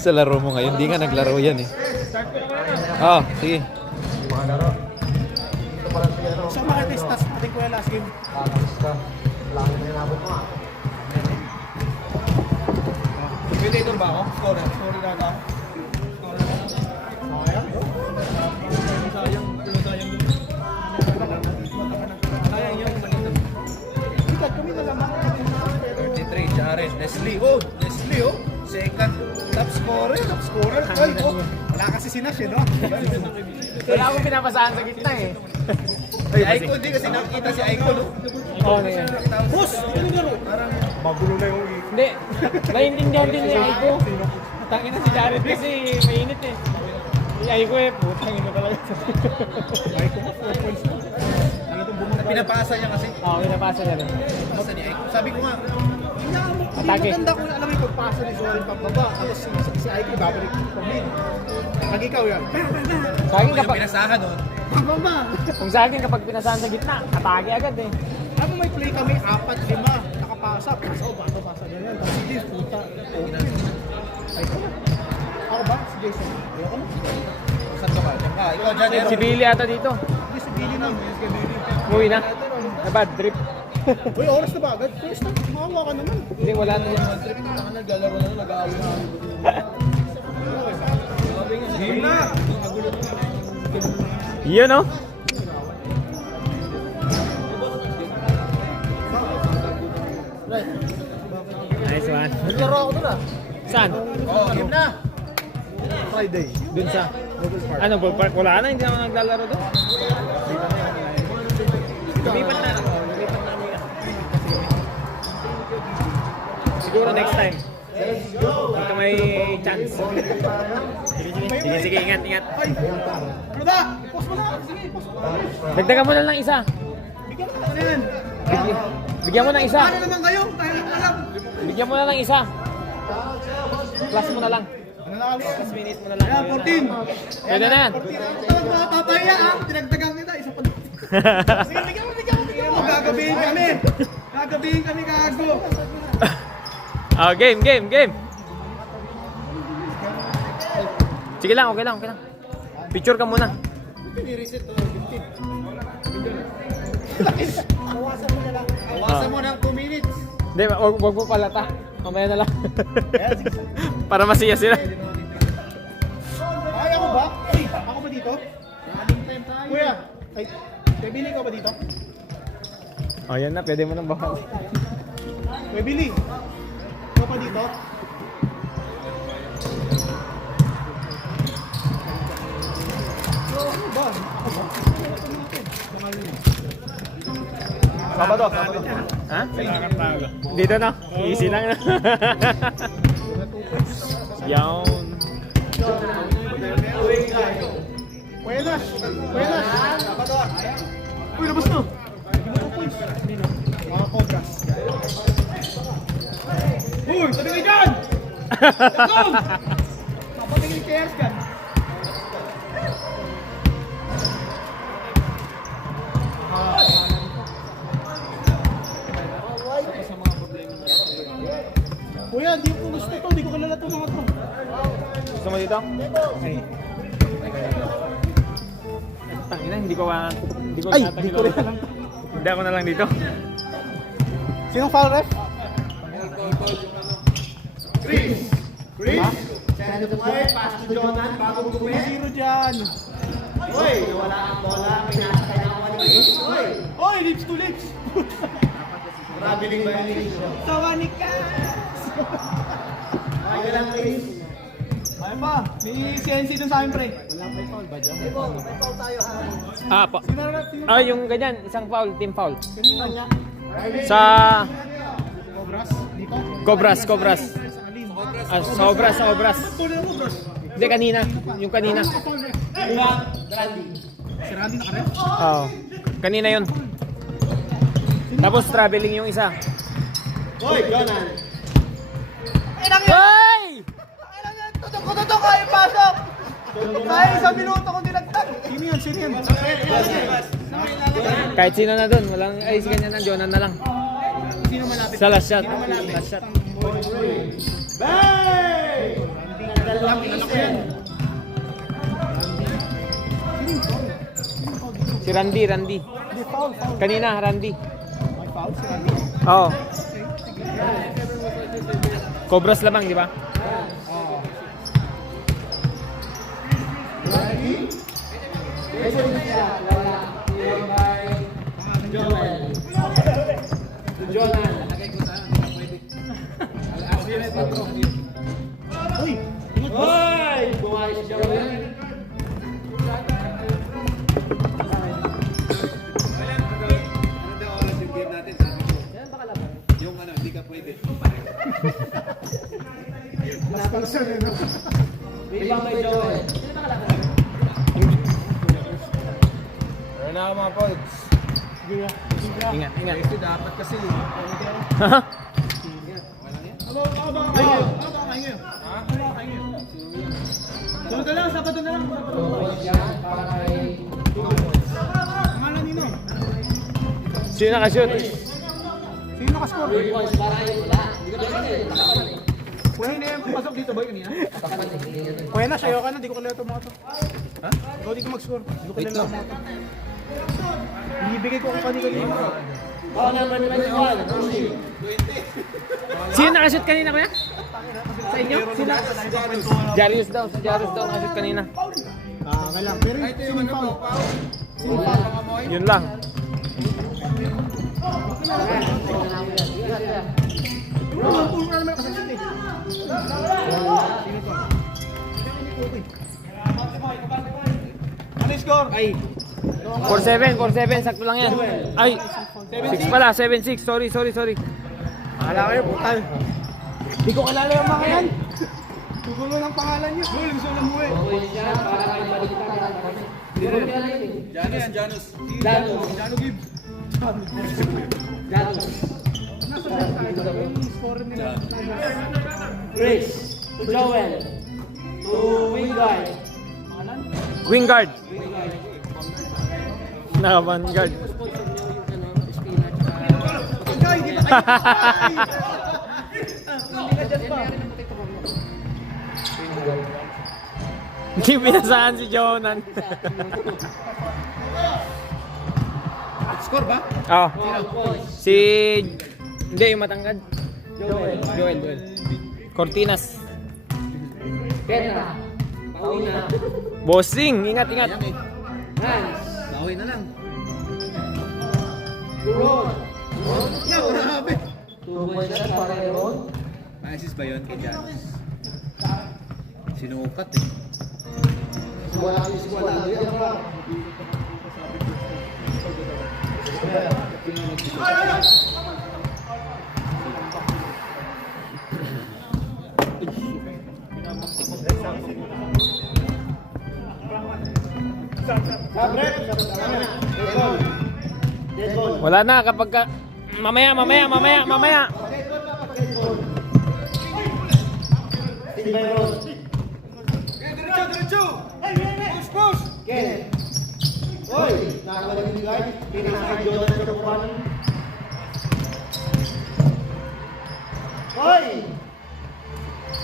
Sa laro mo ngayon, hindi nga naglaro yan eh. Oh, sige. Sa mga testas natin ko yung last game. Pwede ito ba ako? Score na ako. Sayang yung maliit. Ikat kami na naman. 33, Jaren. Leslie. Oh, Leslie oh. Second top scorer. Ay, oh. Wala kasi si Nash eh, no? Wala akong pinapasaan sa gitna eh. Si Aiko, hindi kasi nakikita si Aiko, no? Oo na yan. Boss! Hindi nyo parang magulo na yung Hindi, naiintindihan din ni Aiko. Tangin na si Jared kasi mainit eh. Si Aiko eh, putang ina talaga. Aiko mo, 4 points na. Ano itong bumaba? Pinapasa niya kasi. Oo, pinapasa niya rin. Pinapasa ni Aiko. Sabi ko nga, hindi Atake. maganda kung alam mo yung pagpasa ni Zorin pababa. Tapos si Aiko babalik pa mid. Pag ikaw yan, Sa akin kapag, pinasahan nun, pababa. kung sa akin kapag pinasahan sa gitna, atake agad eh. Ano may play kami, 4-5, nakapasa, pasa, ganyan. Tapos si James, puta, open. Aiko na. Ako ba? Si Jason? Ayoko na. Saan ka ba? Diyan ka. Ikaw dyan, Si Billy ata dito. Hindi, si Billy na. Umuwi na. Na bad trip. Uy, oras na ba agad? First na, makawa ka naman. Hindi, wala na yan. Naglalaro na, nag-aawin na. Game na! Yun oh. Nice one. Naglaro ako doon ah. Saan? Oo, game na! Friday. Dun sa... Ano, ballpark? Wala na, hindi na ako naglalaro doon. Lumipat na. Lumipat na kami. Siguro next time. Pagka may chance. Sige, ingat. Ano ba? Post mo na! Sige, post mo na! Dagdagan mo na lang isa. Bigyan mo na yan! Bigyan mo ng isa. Ano naman kayo? Tayo lang alam! Bigyan mo na lang isa. Plus mo na lang. Ano na kami? Plus minute mo na lang. Ayan, 14! Pwede na yan. 14 ang tawag mga papaya ha! Dinagdagan kita, isa pa. Sige, bigyan mo! Gagabihin kami! Gagabihin kami, gago! Oh, game. Sige lang, okay lang. Picture ka muna. Reset to, 15. Bawasan mo na lang. Bawasan mo ng 2 minutes. Hindi, wag mo palata. Mamaya na lang. Para masiya sila. Ay, ako ba? Ay, ako ba dito? Kuya, ay, Billy, ikaw ba dito? Oh, yan na. Pwede mo nang bawal. Kuya Billy, ikaw ba dito? Ano ba? Ako ba? Sabado. Ha? Dito na. Easy lang na. Yawn. Buenas! Sabado. Uy, labas na! Mga Cobras. Uy, sabi kayo dyan! Go! Papatingin kay Erskan. Kuya, di ko gusto ito. Di ko kalala ito mga ito. Gusto mo dito? Ay. Tangina, hindi ko Ay, tatangin di ko rin ulit. alam. Hindi ako na lang dito. Sinong foul ref? Chris! Send it away, pass to Jonan, bago bumili. 0 dyan. Hoy, wala ang bola, pinasakay na ako ni Chris. Hoy, lips to lips. Traveling ba yun? Sawanik ka! Ay, lang Chris. Ay pa, may CNC dun sa amin pre. Wala pa foul ba dyan? May foul tayo ha. Ah, yung ganyan, isang foul, team foul. Kanina niya. Sa Cobras, dito. Cobras. Ah, sa Obras. Hindi, kanina. Yung kanina. Si Randy nakarep? Oo. Kanina yun. Tapos traveling yung isa. Hoy, Jonan! Hoy! Tutok kayo pasok! Kaya isang minuto kung dinagtag. Sino yan? Kahit sino na dun. Walang, ay, si ganyan na. Jonan na lang. Sino malapit? Sa last shot. Sino malapit? Last shot. Bay! Dalawang isen. Si Randy. Hindi, foul. Kanina, Randy. May foul si Randy. Oo. Cobras lamang, di ba? Uy! Hoy! Buhay si Joel. Last person eh, no? Rebound by Joel. Meron na ako mga pods. Ingat. Ito dapat kasi. Ano ba kayo? Sunod na lang, Sabado na lang. Pangalan nino? Sino nakashoot? Sino nakascore? Kuya na yan, pasok dito ba kanina? Kuya na, sayo ka na, di ko kalala ito mga to. Ha? Ikaw di ko mag-score, di ko kalala mga to. Ibibigay ko kung kanina. Sino nakashoot kanina, kuya? Sa inyo? Sino? Jarius daw. Si Jarius daw nakashoot kanina. Kaya lang, pero sino foul? Sino foul? Yun lang. Puro na naman kasasyon eh. Sino to? Ano yung score? Ay. 4-7, sakto lang yan. Ay, 6 pala, 7-6. Sorry. Akala kayo, putal. Di ko kalala yung mga yan. Tugulo ng pangalan nyo. Gol, gusto lang mo eh. Janus. Jano Gibbs. Nasa left side, yung scorer nila. Chris, to Joel, to Wingard. Wingard. Naka-vanguard. Ikaw, hindi pa tayo. Hindi ka dyan pa. Hindi pinasaan si Jonan. Score ba? Oh. Si... Hindi, yung matangkad. Joel. Cortinas. Petra, Pauna, Bossing, ingat. Hans, Bawi na lang. Turon, Yeah, grabe. Tuboy sa Pareron, Ma-assist ba yun kay Janus? Sinukat eh. wala yan pa. Wala na kapag ka... Mamaya. Diretso! Push! Kenneth, Hoy, nakakalaga ni guard, pinaka Jordan sa kupan. Hoy!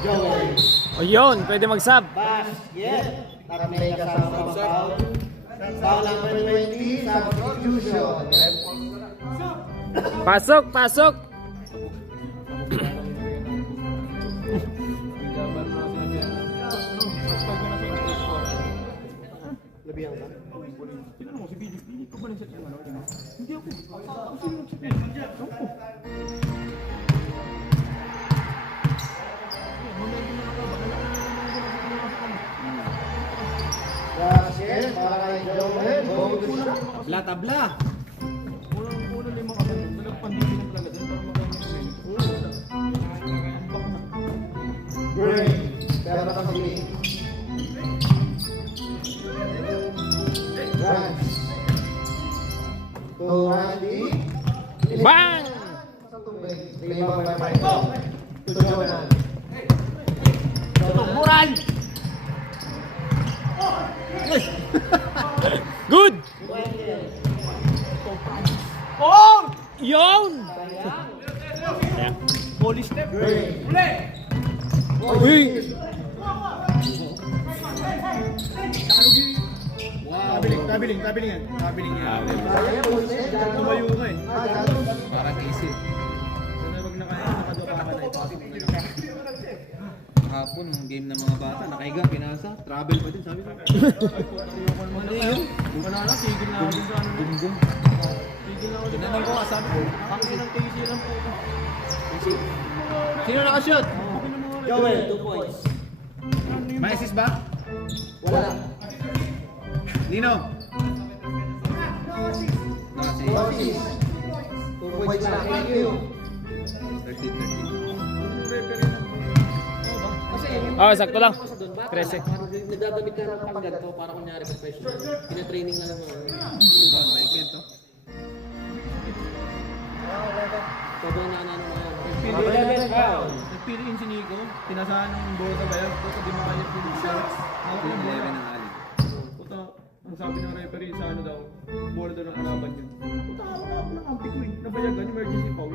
Joel, O yun, pwede mag-sub. basket, tatlay kasama ang foul. Foul number 20, substitution. Pasok. Basket, para kay Joel, Tabla. break. Pero nakasili. Rans. To Randy. Bang! Rebound by Michael. To Joel. Tumuran! Good! Oh! Yun! Kaya. Volley step. Uli! Uy! Tabiling yan. Tabiling yan. Tumayo ka eh. Parang easy. Sana wag nakadwa pa ka na ipasok mo na lang. Kahapon, yung game ng mga bata, nakahiga, pinasa, travel pa din, sabi ko. Ano yun? Banana, tigil na ako dun sa ano. Gunggong. Tigil na ako dun. Tinanong ko, sabi ko, Ang sinang tigil lang po. sino nakashoot? Joel, 2 points. May assist ba? Wala. Nino? Rossi. 2 points lang. Thank you. 13-13. Oh, sakto lang. Sa doon, baka 13. nagdadamit ka ng pang ganito para kunyari professional. Pina-training na lang mo. Diba, maikit to? Sobrang naanano mo yan. Nagpili yun si Nico. Tinasahan ng bola sa bayan. Puta, di makanyap yung shots. Ako yung 11 bola. ng Ali. Puta, ang sabi ng referee sa ano daw, bola daw ng alaban yun. Puta, ako ng ampi ko eh. Nabayagan, emergency foul.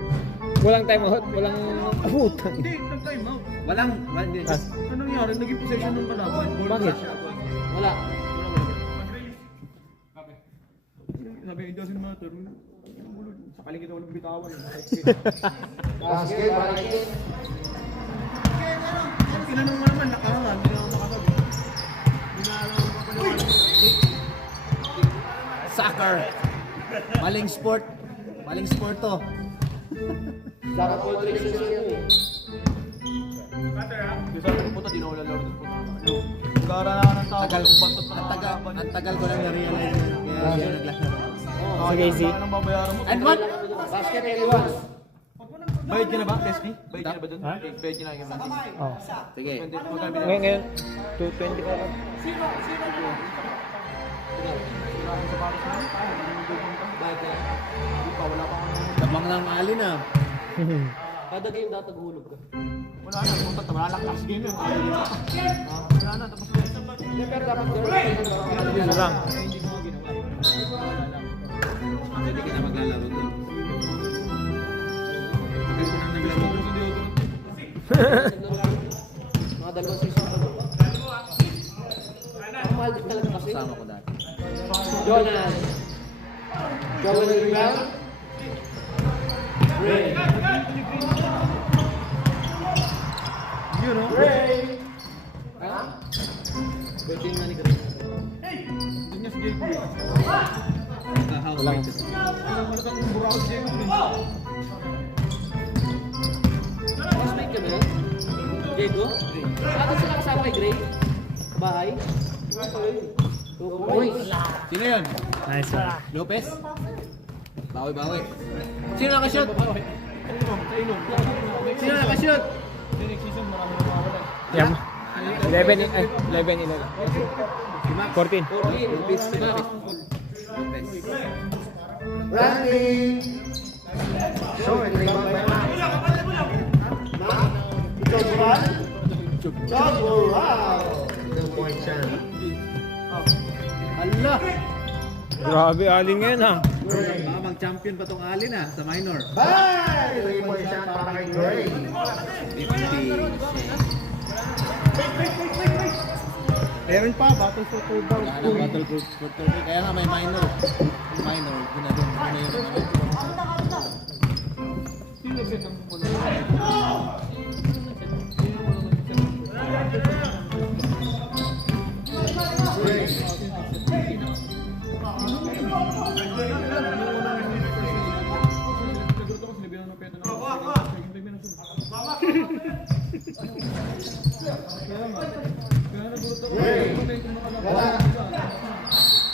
Walang time out, walang putang. Hindi, nag-time out. Walang, hindi. Ano nangyari? Naging possession ng kalaban. Bola Bakit? sa siya. Wala. Sabi, it doesn't matter. Sakaling kita walang bitawan. Basket, basket. Tinanong mo naman, nakarangan. Hindi na ako nakasabi. Hindi na alam ako paliwanag. Soccer! Maling sport. Maling sport to. Saka po traces yan eh. Kasi sabi ko, puta, di na ako lalaro ng puta. Nag-aaral na ako ng tao. Tagal, Bantot na ang tagal ko lang na-realize yun. Kaya yan naglaro. Sige, easy. Baka nang babayaran mo. And what? Basket, everyone. Bayad ka na ba, Leslie? Bayad ka na ba dun? Ha? Bayad ka na yung Francis. Oh. Sige. Magkano binayad? Ngayon, 220 ka lang. Sirahan sa paros na yun. Bayad ka. Hindi pa, wala pa akong Tabang ng Ali na. Kada game dapat hulog ka. wala na, punta wala lang last game yun. Wala na, tapos na. Pero dapat gawin. Yun lang. Hindi ko ginawa. Wala lang. Hindi ka na maglalaro to. Tagal ko nang naglaro to. Mga dalawang season pa ba? Ang mahal din talaga kasi. Kasama ko dati. Jonas. Joel rebound. Ray. Yun, no? Ha? Birthday nga ni Gray. Doon niya si Jacob. Naka-housemates. Ang malatang yung buraw si Jacob. Classmate ka ba yun? Diego? Doon sila kasama kay Gray? Bahay? Boys. Sino yun? Nice one. Lopez? Bawi-bawi. Sino nakashoot? Sino nakashoot? Hindi, next season marami na mawawala. Yan. 11, 11. 14. Lopez. Lopez. Running. Short rebound by Max. Joel. Joel. 2 point siya. Allah! Grabe, alin ngayon ah. Baka mag-champion pa tong Ali na sa minor. Bye! 3 point shot para kay Gray. 50. Meron pa, battle for third down. Wala nang battle for 30. Kaya nga may minor. Minor, ginagin. Ano yun? Sino nag-set ng muna?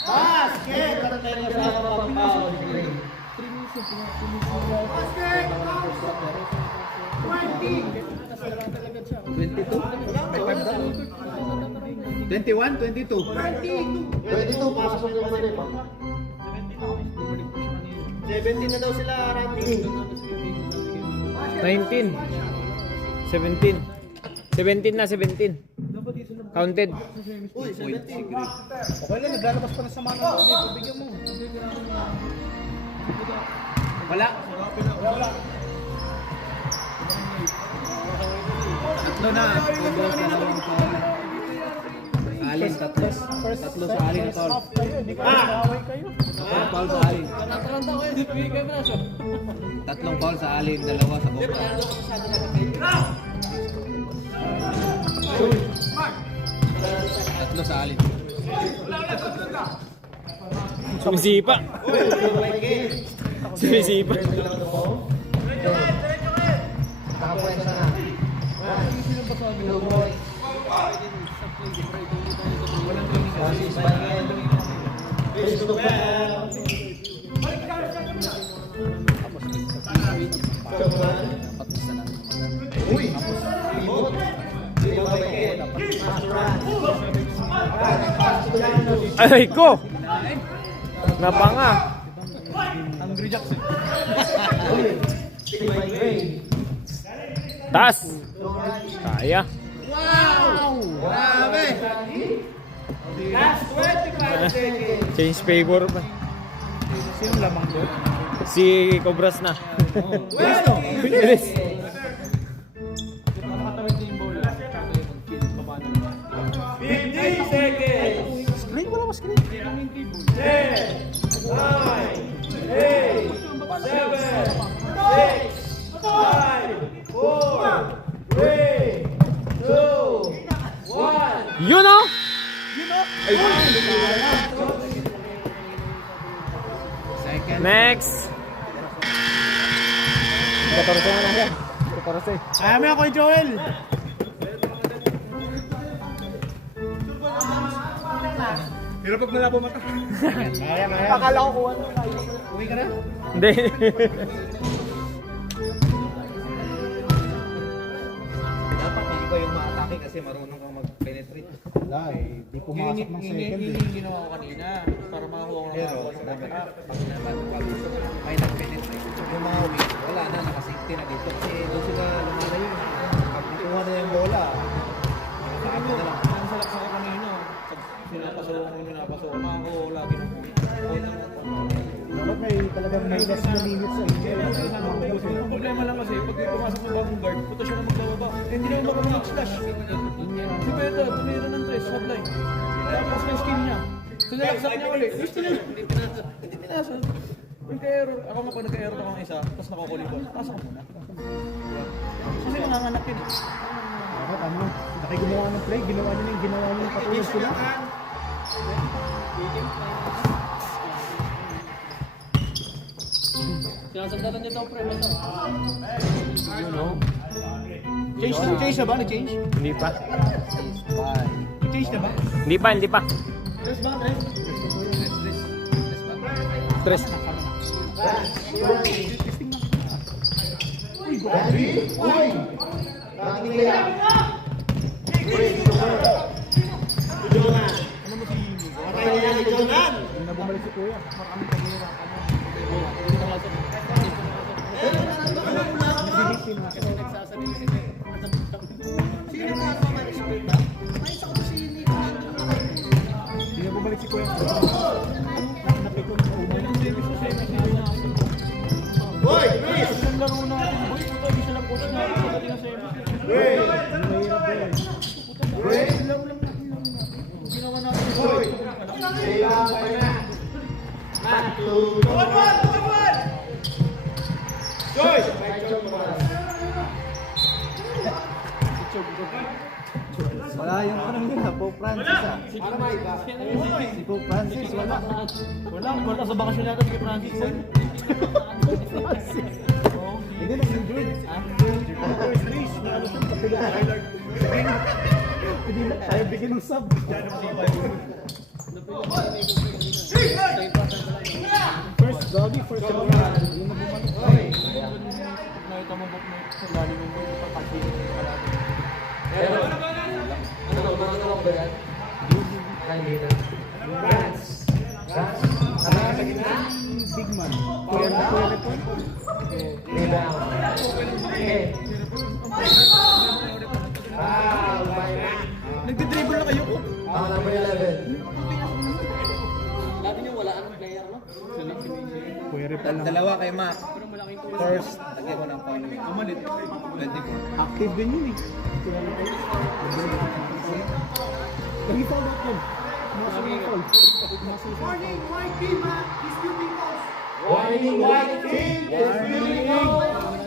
Basket! Tatay mo sa mga pampaw. 21, 22. 22, pasok yung mga pa. 17 na daw sila, Randy. 19. 17. 17 na, 17. Counted. Uy, 17. Okay lang, naglalabas pa na sa mga tubig. Pabigyan mo. Wala. Wala. Tatlo na. Ubos, dalawang foul. Alin, tatlo. Tatlo sa Alin na foul. Hindi ka nag-away kayo. Tatlong foul sa Alin. Natalanta ko yun. Bigay kayo na siya. Tatlong foul sa Alin, dalawa sa Cobra. Tatlo sa Alin. Sumisipa. Sumisipa. Aray ko! Napanga. Angry Jackson. Taas. Kaya. Grabe! Last 25 seconds. Change favor pa. Sino lamang doon? Si Cobras na. Well, Bilis. 15 seconds. Screen, wala mo screen. 10, 9, 8, 7, 6, 5, 4, 3, 2, 1. Yun o! Second. Next. 14 na lang yan. 14. Ayaw mo ako, Joel. Hirap pag malabo mata. Kaya. Akala ko kuha na. Uwi ka na? Hindi. Dapat hindi ba yung ma-atake kasi marunong kang mag-penetrate. Wala eh. Di pumasok ng second eh. Yung ginawa ko kanina para makakuha ko ng Pero sinabi ko, pag naman pag may nag-penetrate, yung mga wings, wala na, nakasikti na dito. Kasi doon sila lumalayo. Pag nakuha na yung bola, nakasaan na lang. Ang salak sa kanina. Sinapasok ko, makakuha ko lagi ng Dapat may talagang may less na limits eh. Ang problema lang kasi, pag may pumasok ng bagong guard, puto siya na magbababa. Eh, hindi naman baka mag-slash. Si Pedro, tumira ng 3, sablay. Tapos na yung skin niya. Sinalaksak niya ulit. Gusto niya. Hindi pinasok. Nagka-error. Ako nga pag nagka-error ako ng isa, tapos nakukulikot. Pasok ko muna. Kasi nanganganak yun eh. Dapat ano, nakigumawa ng play, ginawa niya yung ginawa niya yung patulog sila. Sinasandalan niya daw pre. Change na ba? Na-change? Hindi pa. Na-change na ba? Hindi pa. Yes ba, Ren? Stress. Uy, grabe! Uy! Dating nila! Jonan! Ano mo si Patay niya ni Jonan! Hindi na bumalik si Kuya. Maraming pagkira. Hindi na bumalik si Kuya. Napikon sa umo. Boy! Chris! Ang laro natin, boy. Ito, di siya lang coach na. Pagdating na sa MS. Boy! Boy! Ginawa natin. Boy! Kailangan pa na! Joy! Wala yung ano yun ha, Pope Francis ha. Para may iba. Si Pope Francis, wala. Wala sa bakasyon natin si Francis. Hindi na injured. Hindi na tayo bigyan ng sub. First doggy, first doggy. Yung nabumatok. Nakita mo ba sa lalim mo yung papagpili ng kalabang. Big man. Kuya na kuya na Nagdidribble na kayo. Kuya Rip lang. Dalawa kay Mac. First, lagyan mo ng coin wing. Kamalit. 24. Active din yun eh. Lagi foul out yun. Masang foul. Warning, white team, disputing calls. Warning, white team!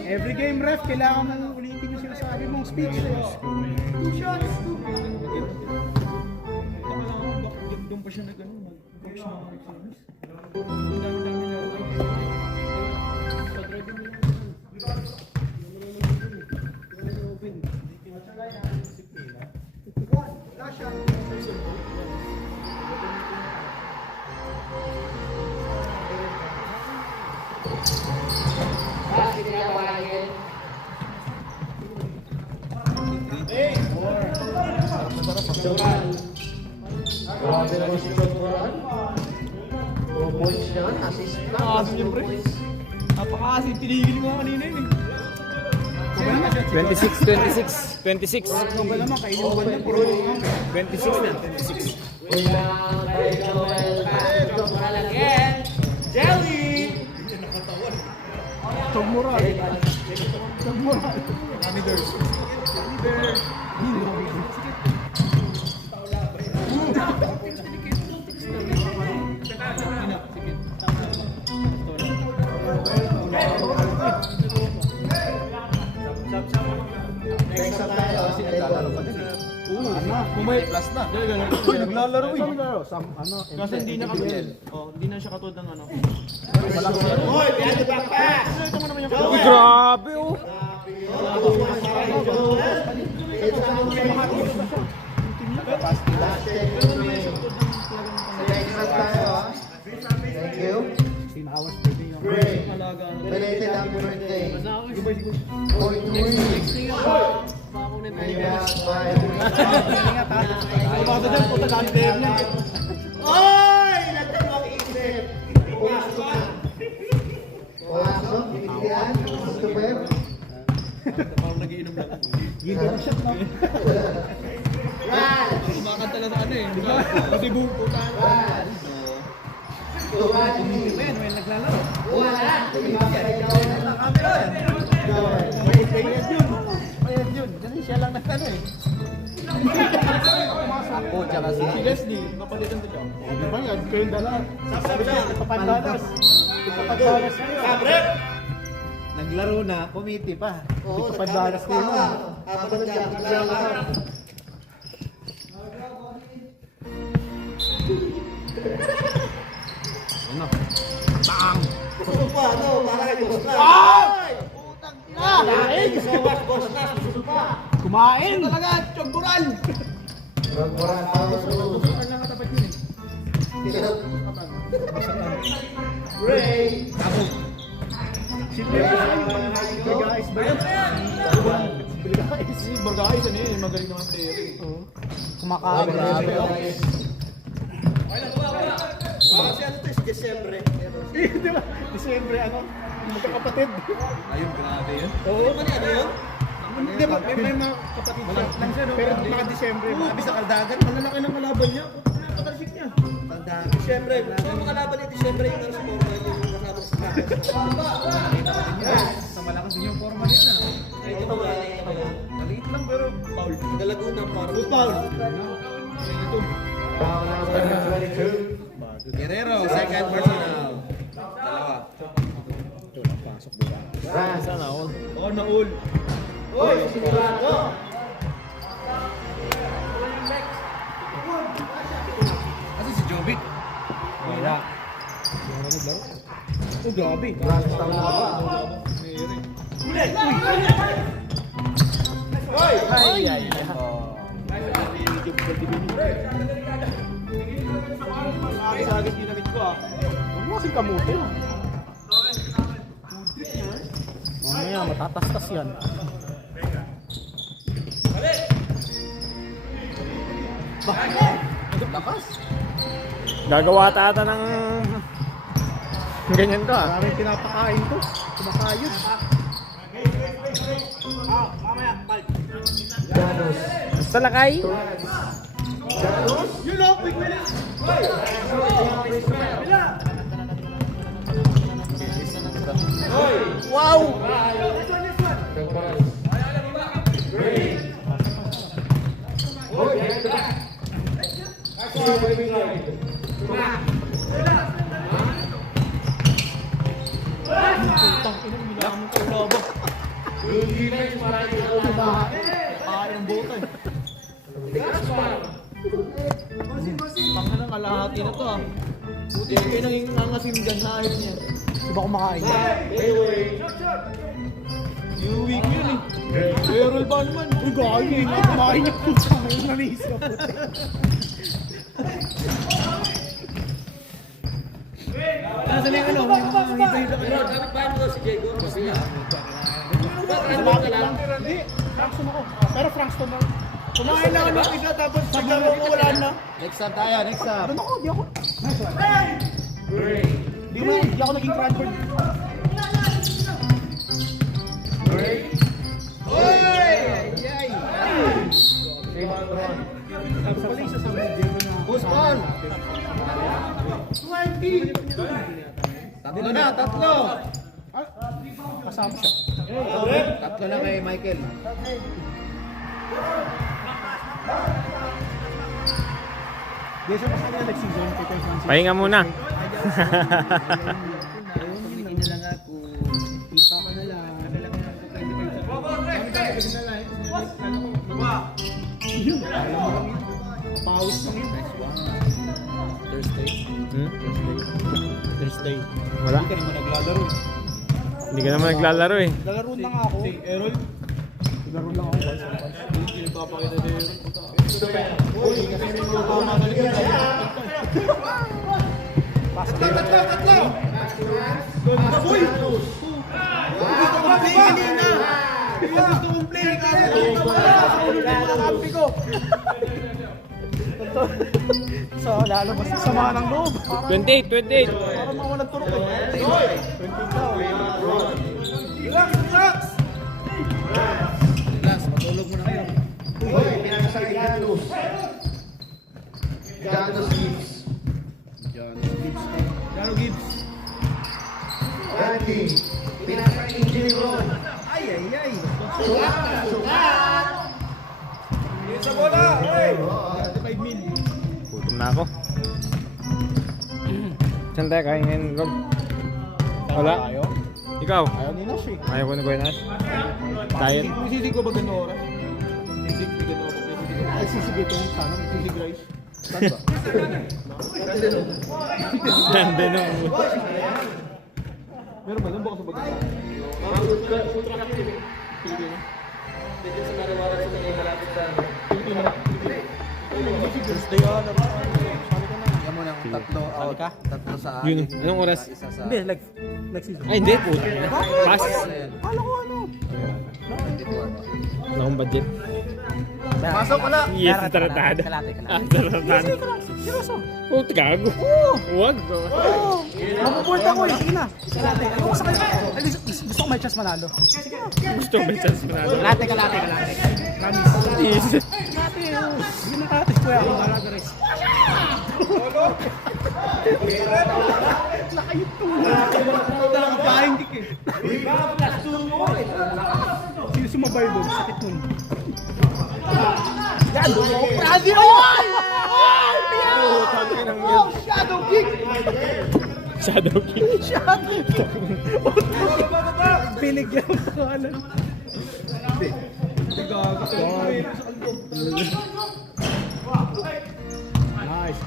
Every game ref, kailangan mong ulitin yung sinasabi mong speech. 2 shots, 2. Doon pa siya nag-ano, nag-coach na mga exams. Ang dami-dami na. Sa-driving nila. Last shot. Grabe naman si John Moran. 2 points yan, assist na. Napakasin yun, pre. Napakasin. Tinigil mo kanina yun eh. 26, 26, 26. Ang ba naman, kainin mo ba na? Puro 26 na, 26. Ulang kay Joel John Moran again. Jelly! Chog Moral. John Moran. Next na tayo, si Edward. Kung may Plus na. Uy, naglalaro eh. Ano, Kasi hindi na kami. Oh, hindi na siya katulad ng ano. Hoy, behind the back pass! Ito mo naman yung Uy, grabe oh. Thank you. Great. Belated happy birthday. 42. Bata dyan, puta lanter niya. Oy! Nagtanong isip. Pumasok na. Pumasok, binigyan. Gusto ba yun? Parang nagiinom lang. Run! Kumakanta lang sa ano eh. Di ba? Kasi buong puta. Run! Tuwan! May naglalaro. Wala! Iba kay Joel. Joel. Bayad yun. Bayad yun. Kasi siya lang nagtano eh. Oh, tsaka si Si Leslie, napalitan din siya. Di ba yan? Kayo yung dala. Sabi niya, Ipapandalas. Ipapandalas na yun. Sabrek! naglaro na, committee pa. Oo, nagkamaras na yun. Habang nagkamaras na. Ano? Bang! Gusto pa, ano? Para kay Boss Nas. Ay! Putang ina! Thank you so much, Boss Nas. Gusto pa. Kumain! Talaga, Chogbural! Moran, tapos Chogbural lang katapat yun eh. Ray! Guys, ba yan? Si Borgais, ano eh, magaling naman player eh. Kumakain. Kasi ano to is Desyembre. Di ba? Disyembre, ano? Magkakapatid. Ayun, grabe yun. Oo, ano yun? Di ba? May mga kapatid siya. Pero naka-Disyembre. Sabi sa kaldagan. Ang lalaki ng kalaban niya. Patalsik niya. Desyembre. So, ang makalaban ni Desyembre yung nasa Morgan yung kasama sa Sa malakas din yung forma niya na. Ito ba? Maliit lang pero Paul. Galaguna pa. Good Paul. Ito. Guerrero, second personal. Dalawa. Sana all. Oh, naul. Uy, sinigurado! Kasi si Jovic. Wala. Oh, grabe. Maraming tao na ba? Uy! Ay, ay, ay. Sagis ginamit ko ah. Huwag mo kasing kamutin. Mamaya, matatastas yan. Lakas. Gagawa tata ng ganyan to ah. Maraming pinapakain to. Kumakayod. Janus. Basta lakay. You know, big minute. Hoy! Wow! Putang ina, bilang mo kayo labo. Kakain ng buka eh. Tangin ng kalahati na to ah. Buti kayo naging nangasim dyan sa ayos niya. Di ba kumakain yan? Iuwi ko yun eh. Errol ba naman? Uy, gagi. Kumakain niya po sa ngayon na miso. Nasa na yung ano? Hintay-hintay ka na. Bakit lang? Hindi. Frankson ako. Pero Frankson na. Kumain lang ng isa tapos biglang wala na. Next up tayo, next up. Doon ako, di ako. Di ako naging Cranford. Push on. Tatlo na, tatlo. Kasama siya. Tatlo na kay Michael. Di siya pasama na next season. Kay Pence Mansi. Pahinga muna. Kita ka na lang. Yun. Pawis lang yun. Thursday. Thursday. Wala. Hindi ka naman naglalaro. Hindi ka naman naglalaro eh. Naglalaro lang ako. Si Errol. Naglalaro lang ako. Hindi nagpapakita ni Errol. Tatlo! Uy! Gusto ko play kanina! Gusto kong play! Kakampi ko! So, lalo mas sama ng loob. 28, 28. Parang mawalan turok eh. Relax, matulog muna kayo. Gano Gibbs? Sa bola! Hey! 35 mil. Gutom na ako. Saan tayo kain ngayon, Rob? Wala? Ayaw. Ikaw? Ayaw ni Nash eh. Ayaw ko na Buenas? Diet? Sisig ko ba gano'n oras? Sisig, di gano'n oras. Ay, sisigay ko yung sana. Sisig rice. Ganda na. Meron ba? Nung baka sa bagay? Thursday ah, Yan mo ng tatlo out. Tatlo sa Yun. akin. Anong oras? Isa sa... Hindi, like, next season. Ay, hindi. Puta. Pass. Kala ko ano. Wala akong budget. Pasok ka na! Yes, taratado. Ah, taratado. Seryoso? Oh, gago. Wag. Oo. Mapuport ako eh. Sige na. Kalate. Ako sa kanya. At least, gusto ko may chance manalo. Gusto ko may chance mo na. Kalate. Yes. Kalate. Sige na kalate. Kuya ako. Kalate rin. Nakapahin dik eh. Sino sumabay doon? Sakit nun. Yan! Pradi mo yun! Shadow kick! Shadow kick. Shadow kick! Binigyan mo ko ano. Nice.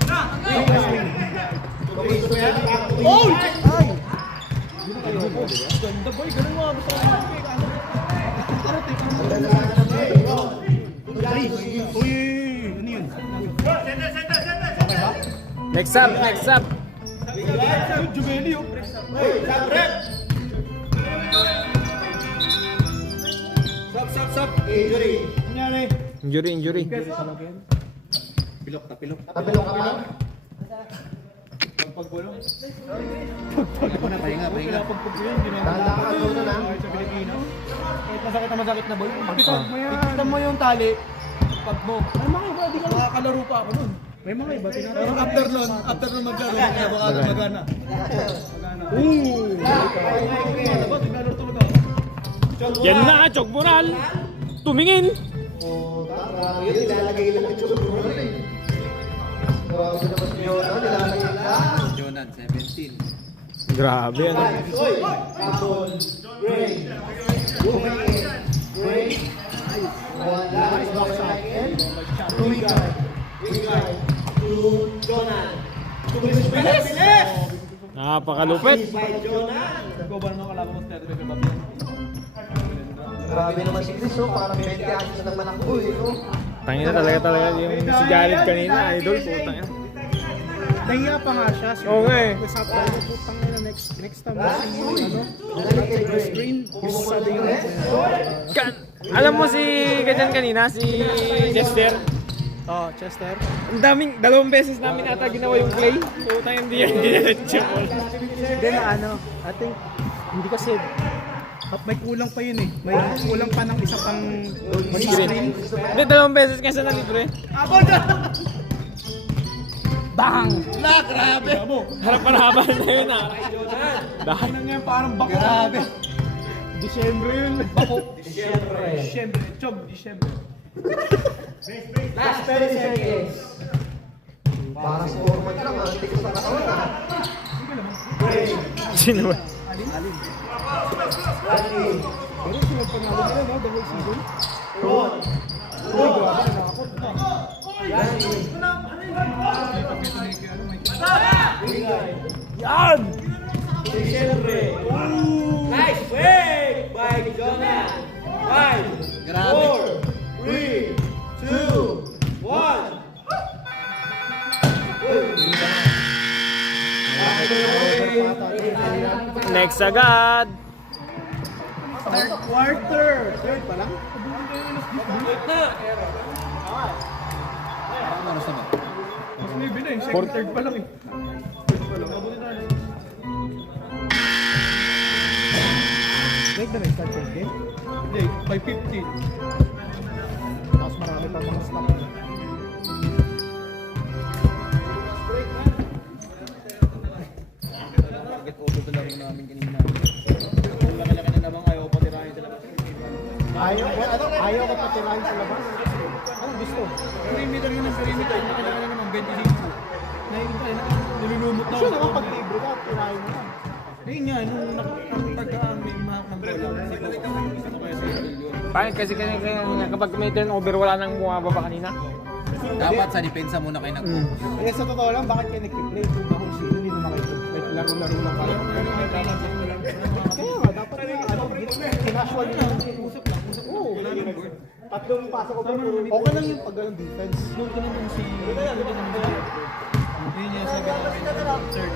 Oh! Ay! Ganda boy, ganun mo. Ay! Uy! Ano yun? Next up, next up. Jubeli oh. Sap. Nangyari? Injury. Pilok na pilok. Pagpagulong. Ako na, pahinga. Pagpagulong, ginagawa sa Pilipinas. Kahit masakit na boy. Pitan mo yung tali. Pag mo. Ay, mga iba, di ka Makakalaro pa ako nun. May mga iba, Pero tinatanong. after nun maglaro, baka magana. Ooh! Tiglalaro talaga Yan na, Chok Moral. Tumingin. Oh, grabe yun, nilalagay lang ng Chok Moral eh. Grabe naman si Jordan, nilalagay lang. Jonan, 17. Grabe ano. Oy! Kapon, Gray. Bumingin, Gray. Wala, back sa akin. Wingard, Wingard. To Jonan. Bilis! Napakalupit. By Jonan. Ikaw ba naman kalaban mo sa Teddy Becker Babian? Grabe naman si Chris, oh. Parang 20 anos na naman ako eh, oh. Tangina talaga yung si Jared kanina, idol po. Tangina. Nahiya pa nga siya. Oo nga eh. Sabi ko, putang ina, next time na si Green. sabi yung Alam mo si ganyan kanina, si Chester. Oh, Chester. Ang daming, 2 beses namin ata ginawa yung play. Putang hindi yan dinadya ko. Hindi na ano, I think, hindi kasi, may kulang pa yun eh. May kulang pa ng isa pang Screen. Hindi, 2 beses kasi na libre. bang! Harap-harapan na yun ah. Dahil. Ano nga parang bako. Grabe. Disyembre yun. Disyembre. Chog, Disyembre. Last 30 seconds. Parang score man lang, ang tikas na katawan. Sino ba? Pero sila panalo nila, no? The whole season. Ron. Uy, grabe na ako. Yan! Nice wave by Jonan. 5, 4, 3, 2, 1. Next agad! Third quarter. Third pa lang? Ano sa ba? Mas may binay. Second, third pa lang eh. Like na nag-start yung game. Hindi, by 15. Tapos marami pa mga stop. Get auto to lang namin kanina. Kung laki-laki na naman ayaw pa tirahin sa labas. Ayaw ko patirahin sa labas. Anong gusto? Perimeter yun ang perimeter. Laki-laki na naman, 25. Nakikita yun, nilulumot na Gusto naman pag libre ka, tirahin mo lang. Ayun nga, nung pagka may makakontrol lang. Ano kaya sa idol yun? Bakit kasi kanina kapag may turnover wala nang bumababa kanina? Dapat sa depensa muna kayo nag-focus. Kaya sa totoo lang, bakit kayo nag-play? Kung ako sino, hindi naman kayo like, laro-laro lang kayo. Kaya nga, dapat na ano, casual yun. Usap lang. Oo. Tatlong pasok ko pa. Okay lang yung pag ganun defense. Note ko naman si... Ayun niya sabi namin, third.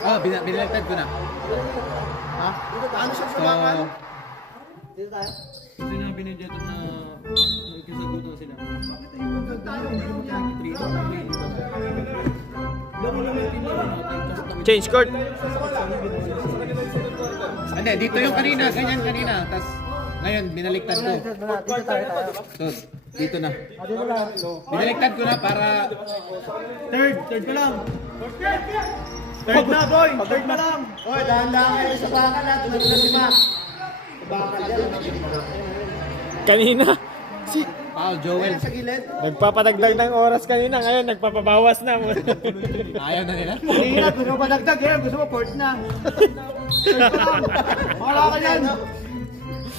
Ah, binaliktad ko na. Ha? Ano siya sa So, bakal? Sinabi ni Jeton na nagkasagutan sila. Change court. hindi, dito yung kanina, ganyan kanina. Tapos, ngayon, binaliktad ko. So, dito na. Binaliktad ko na para... Third pa lang. Third na, boy! Third pa lang! Oy, dahan-dahan kayo sa bakal ha. Tulad na si Mac. Bakal yan. Kanina. Paul, Joel. Sa gilid. Nagpapadagdag ng oras kanina, ngayon nagpapabawas na. Ayaw na nila. Hindi na, gusto mo pa dagdag yan. Gusto mo fourth na. Third pa lang. Wala ka yan.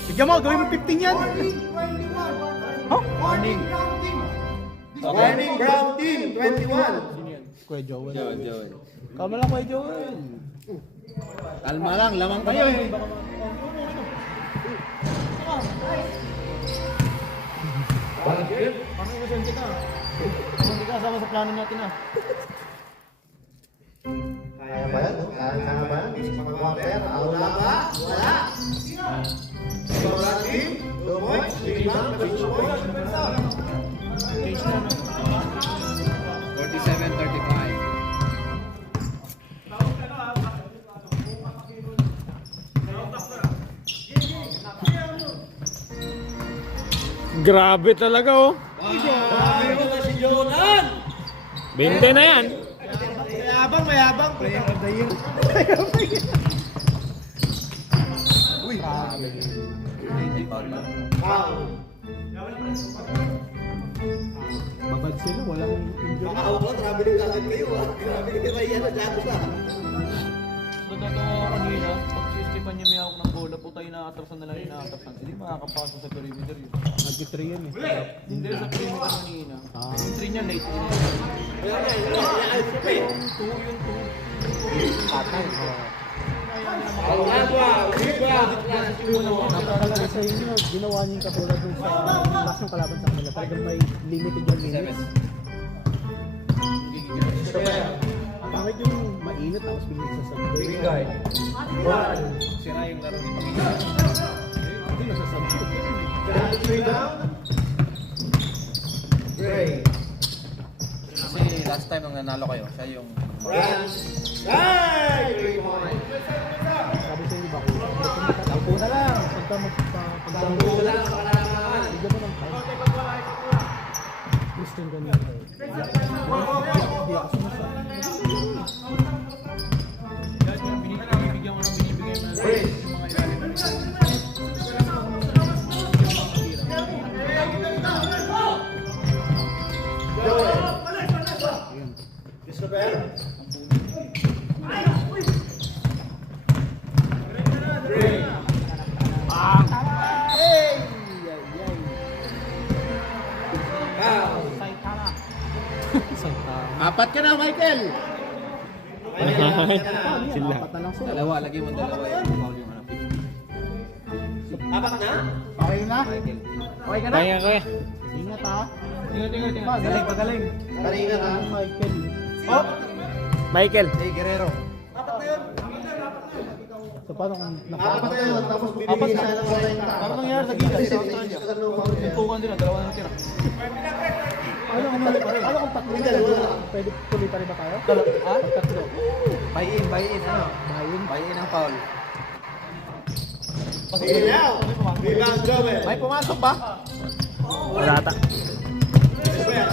Sige mo, gawin mo 15 yan. Warning. Warning, Brown Team, 21. Kuya Joel. Joel. Kama lang Kuya Joel. Kalma lang, lamang kayo eh. Parang inosente ka. Hindi ka kasama sa plano natin ah. Kaya ba yan? Kaya ba yan? Mga quarter, aula ba? Wala. Brown Team, 2 points. Rebound, 2 points. Change na, no? 47-35. Grabe talaga oh. Ayaw na si Jonan. 20 na yan. Mayabang. Player of the year. Grabe. Babad sila, walang injury. Makahawak lang, traveling kagad kayo ah. Grabe kayo kay ano, Jago ba? So, totoo kanina, pag si Stefan niya may hawak ng bola, putay na atrasan na lang yung inaatrasan. Hindi makakapasok sa perimeter yun. Nag-3 yan eh. Hindi sa perimeter kanina. Ah. Yung 3 niya late niya. Patay. Agua! Talaga sa inyo, ginawa niyo yung katulad dun sa last yung kalaban sa kanila. Talagang may limited yung minutes. Bakit yung mainit tapos biglang sa subway? Sira yung laro ni Panginoon. Hindi na sa subway. Kasi last time nung nanalo kayo, siya yung Hey! 3 points! Sabi sa inyo ba, kung magtatampo na lang. Pagka Tambo lang sa kalaman. bigyan mo ng time. Christian ganyan. Hindi ako sumasa. Binibigyan ko ng binibigyan na yung mga ilalim. Christopher? Apat ka na, Michael! Sila. Apat na lang sila. dalawa, lagi mo dalawa yung foul yung ano. Apat na? Okay na? Michael. Okay ka na? Kaya kaya. Ingat ha. Tingnan. Pagaling, pagaling. Kanina ka. Michael. Oh! Michael. Hey, Guerrero. So paano kung Apat na yun, tapos bibigyan siya ng 40. Parang nangyari sa Gilas, sa Australia. Tutukan din na, dalawa na natira. ano kung tatlo na pwede tuloy pa rin ba tayo? Ha? Tatlo. Buy in, ano? Bayin. Buy in ang foul. Sige now! Rebound Joel! May pumasok ba? Wala ata. Christopher!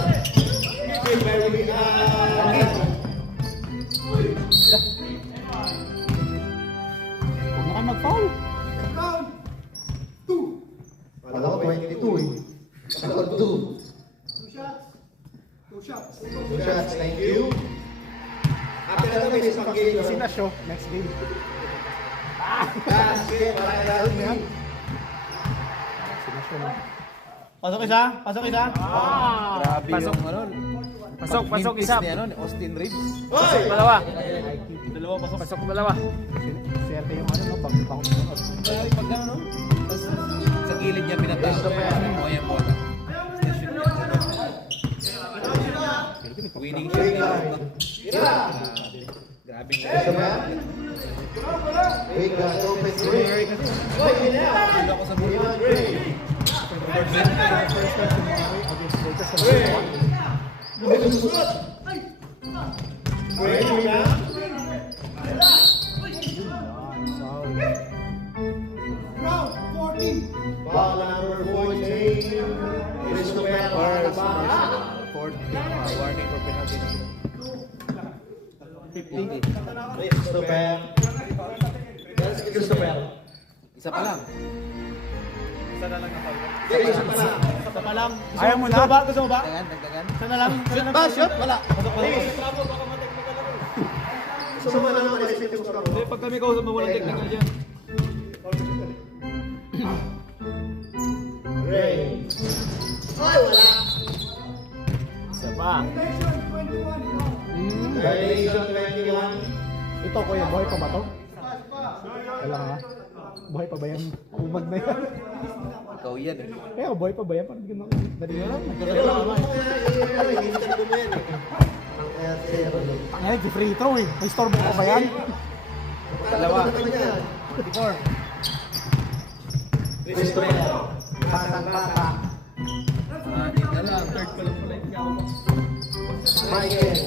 Kill by Huwag na kayo mag-foul. Wala ko 22 eh. Wala ko 2. Two shots, thank you. After that, may isang game. Sinasyo, next game. Basket, para Sinasyo na. Pasok isa. Grabe Pasok. yung ano. Pasok Mintis isa. ni ano, ni Austin Reeves. Hoy! Dalawa. Dalawa pasok. Pasok dalawa. Swerte yung ano, bang Pag ano, sa gilid niya pinataas. Mo yung bola. Winning shot nila. Grabe nga. Big open three. Hoy, now! Wala ko sa buhay. First time si Mari against Lakers sa mga. Great rebound. Ball number 14. Christopher Barabara. 14. Warning for penalty. 50. Christopher. Christopher. Isa pa lang. Isa pa lang. Ayaw mo na? Gusto mo ba? Dagdagan. Sana lang. Shoot ba? Shoot? Wala. Gusto mo na naman isip yung score mo? Pag kami kausap mo, walang technical dyan. Ray. Ay, wala. Isa pa. Violation 21. Ito kuya, buhay pa ba to? Wala nga. Buhay pa ba yan? Umag na yan. Ikaw yan eh. Kaya buhay pa ba yan? Parang gano'n. Dali na lang. Ay, free throw eh. May store mo pa ba yan? Dalawa. 44. Christopher. Batang-bata. Hindi na lang. Third pa lang pala yung gawa mo. Michael.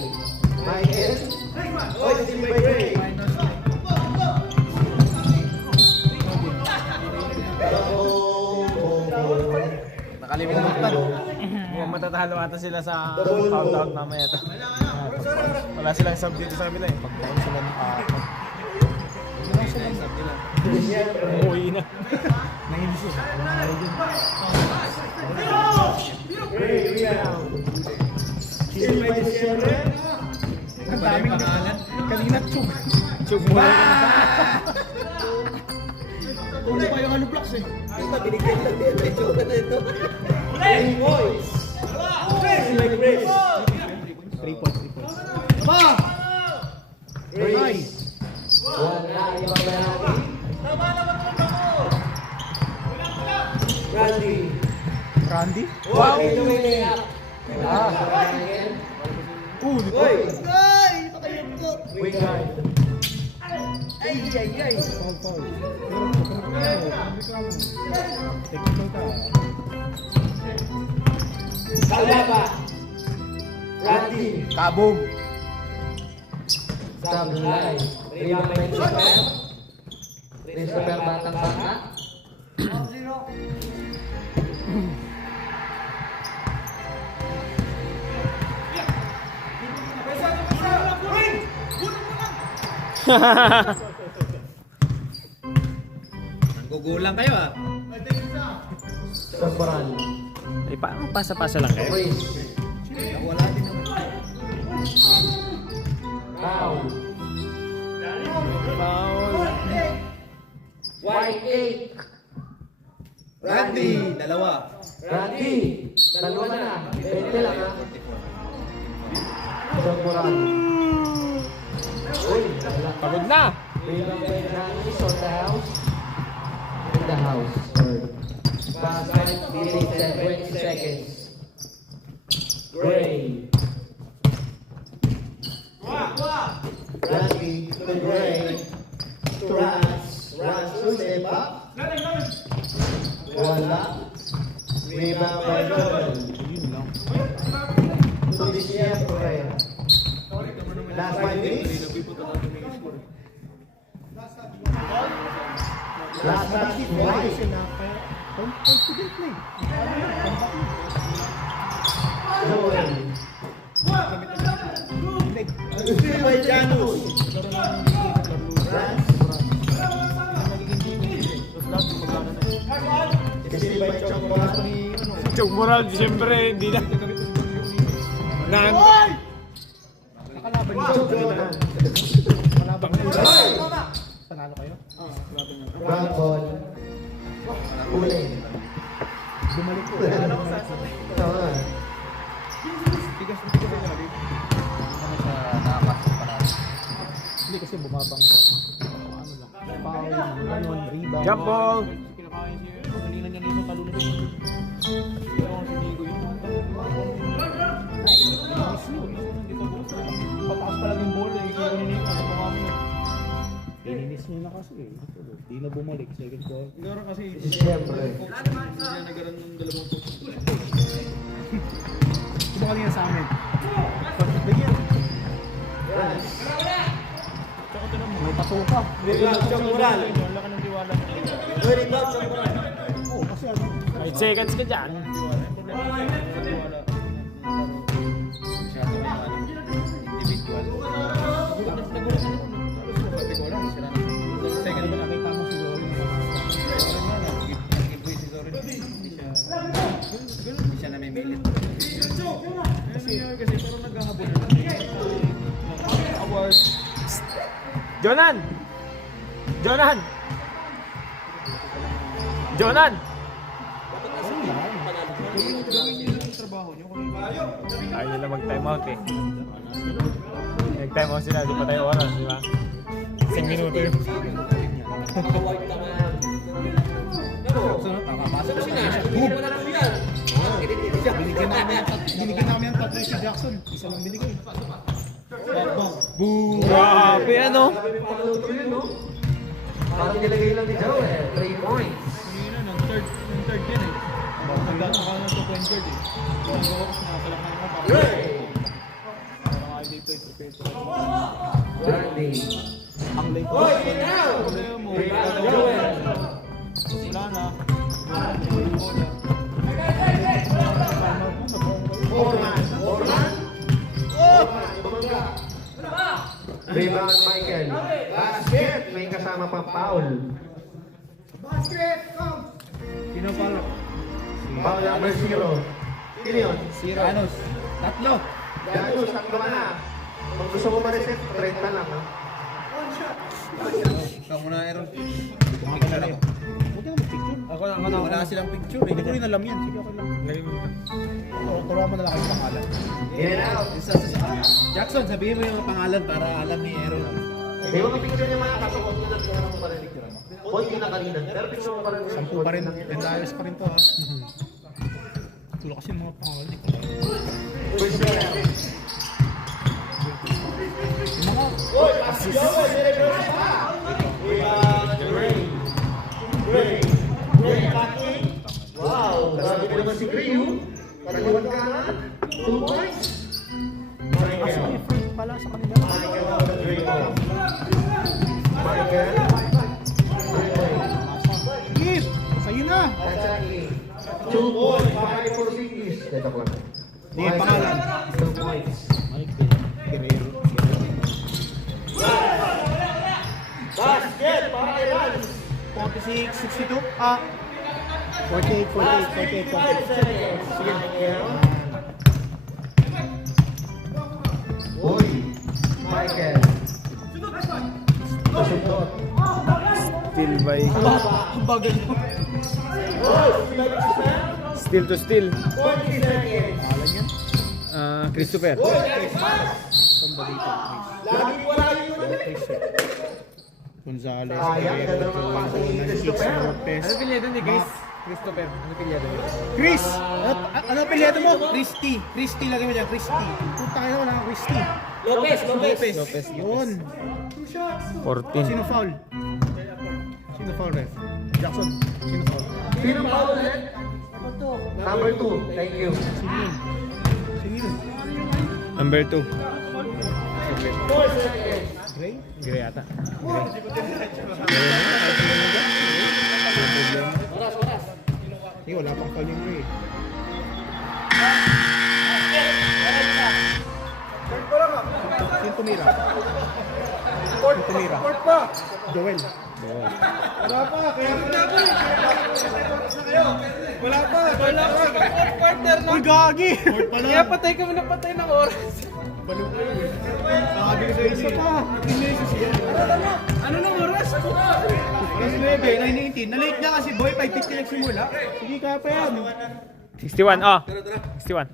Oy, si Gray. Nakalimutan. Matatalo ata sila sa Double foul goal. out mamaya to. Wala silang sub dito sa kabila eh. Pagkain sila ng Uwi na. Great rebound. Steal by Diciembre. Ang daming kanina chug. Chug mo. Tuloy pa yung ano blocks eh. Hey, boys. Steal by Grace. 3 points. Aba! Grace. Wala ibang lalaki. Randy. Randy? Wow! Oy! Ay! Ito kayo ito! Wing guard. Ay! Foul. Technical ka. Salaba. Randy. Kaboom! Sablay. Rebound by Christopher. Christopher batang-bata. Nanggugulang kayo ah. Sobrang. Ay, parang pasa-pasa lang kayo. Grace. Wala din naman. Foul. Foul. White 8. Randy, dalawa. Randy. Dalawa na. 20 lang ha. Sobrang. Uy. Pagod na. Rebound by Randy on the house. In the house. Basket. Deleted 20 seconds. Gray. Randy to Gray. To Rans. Rans to step up. Wala. Rebound by Jordan. To Diciembre. Last 5 minutes. Last basket twice. Confident na eh. Joel. Steal by Janus. Rans. Steal by Chongwan. Chug moral, siyempre, hindi na. Nan. Nakalaban niyo. Jordan. Kalaban niyo. Panalo kayo? Brandon. Uling. Bumalik po. Tama. Hindi kasi bumabang. Ano lang. Foul, ganun, rebound. Jump ball. Kinakain siya. Kanina niya nito talo na rin. Pero si Diego yun. Pataas pa lang yung ball eh. Kaya kanina yung patapunga mo. Ininis nyo na kasi eh. Di na bumalik. Second goal. Siguro kasi Diciembre. hindi na nagaran ng dalawang coach. Diba kanina sa amin? Bigyan. Rans. Tsaka ito naman. May pasuka. Rebound Chongwan. Wala ka ng tiwala. Rebound Chongwan. Oo, kasi ano. 8 seconds ka dyan. Masyado na ano, individual. Second ba nakita mo si Zorin? Nag-giveaway si Zorin. Hindi siya namimilit. Kasi parang naghahabol na award. Jonan! Jonan! Jonan! Gawin niyo yung trabaho niyo. Ayaw nila mag-time out eh. Nag-time out sila, di pa tayo oras, di ba? 10 minuto yun. Binigyan namin ang tatlo si Jackson. Isa lang binigay. Grabe ano? Parang nilagay lang ni Joel. 3 points. Kanina, ng third yan eh. Nagkakaka na sa point guard eh. Kung ako kasi nakakalakhan mo parang parang ay dito ito. Randy. Ang late. Hoy, now! Problema mo. Joel. Wala na. Orlan. Rebound Michael. Basket. May kasama. tama pang foul. Sino pala? Foul number 0. Sino yun? Janus. Tatlo. Janus, tatlo ka na. Kung gusto mo ma-reset, 30 lang, ha? Ikaw muna, Aaron. Huwag ka mag-picture. Ako na. Wala silang picture. Hindi ko rin alam yan. Sige, okay lang. Turuan mo na lang ang pangalan. In and out. Jackson, sabihin mo yung pangalan para alam ni Aaron. Hindi mo picture niya mga kaso, huwag mo na tingnan mo pa rin. Konti na kanina. Pero picture mo pa rin. 10 pa rin. 10 ayos pa rin to ha. Tulo kasi mga pangalan. First player. Uy, pass go! Dire-diretso pa! We got Gray Paki. Wow! Grabe ko naman si Gray, Kaliwat ka na. 2 points. Michael. Free pala sa kanila. Michael out of Gray ball. Michael. Give! Sa'yo na! That's a 2 points. Para for Singis. Teka lang. Hindi, pangalan. 2 points. Guerrero. Basket para kay Lance. 46, 62. 48. 5 seconds. Sige, Michael. Uy, Michael. Pasundot. Still by... Ang bagal mo. Still to still. 40 seconds. Christopher. Somebody to Lagi wala yung Gonzales. Sayang, ganda naman ang pasok ni Christopher. Lopez. Ano pilyado ni Chris? Christopher. Ano pilyado ni? Chris! Ano apelyido mo? Christy. Christy lagi mo dyan. Christy. Puta kayo, wala kang Christy. Lopez. Yun. 14. Sino foul? Sino foul, ref? Jackson. Sino foul? Sino pa ulit? Number 2. Thank you. Sino yun? Sino yun? Number 2. 4 seconds. Gray? Gray ata. Hindi, wala pang foul yung Gray. Sino tumira? Sino tumira? Joel. Partner Uy, gagi! Kaya patay kami na patay ng oras. Gagi sa isa pa. Ano nang oras? Alas 9, 9:18. Na-late na kasi boy, 5:50 nagsimula. Sige, kaya pa yan. 61. 61.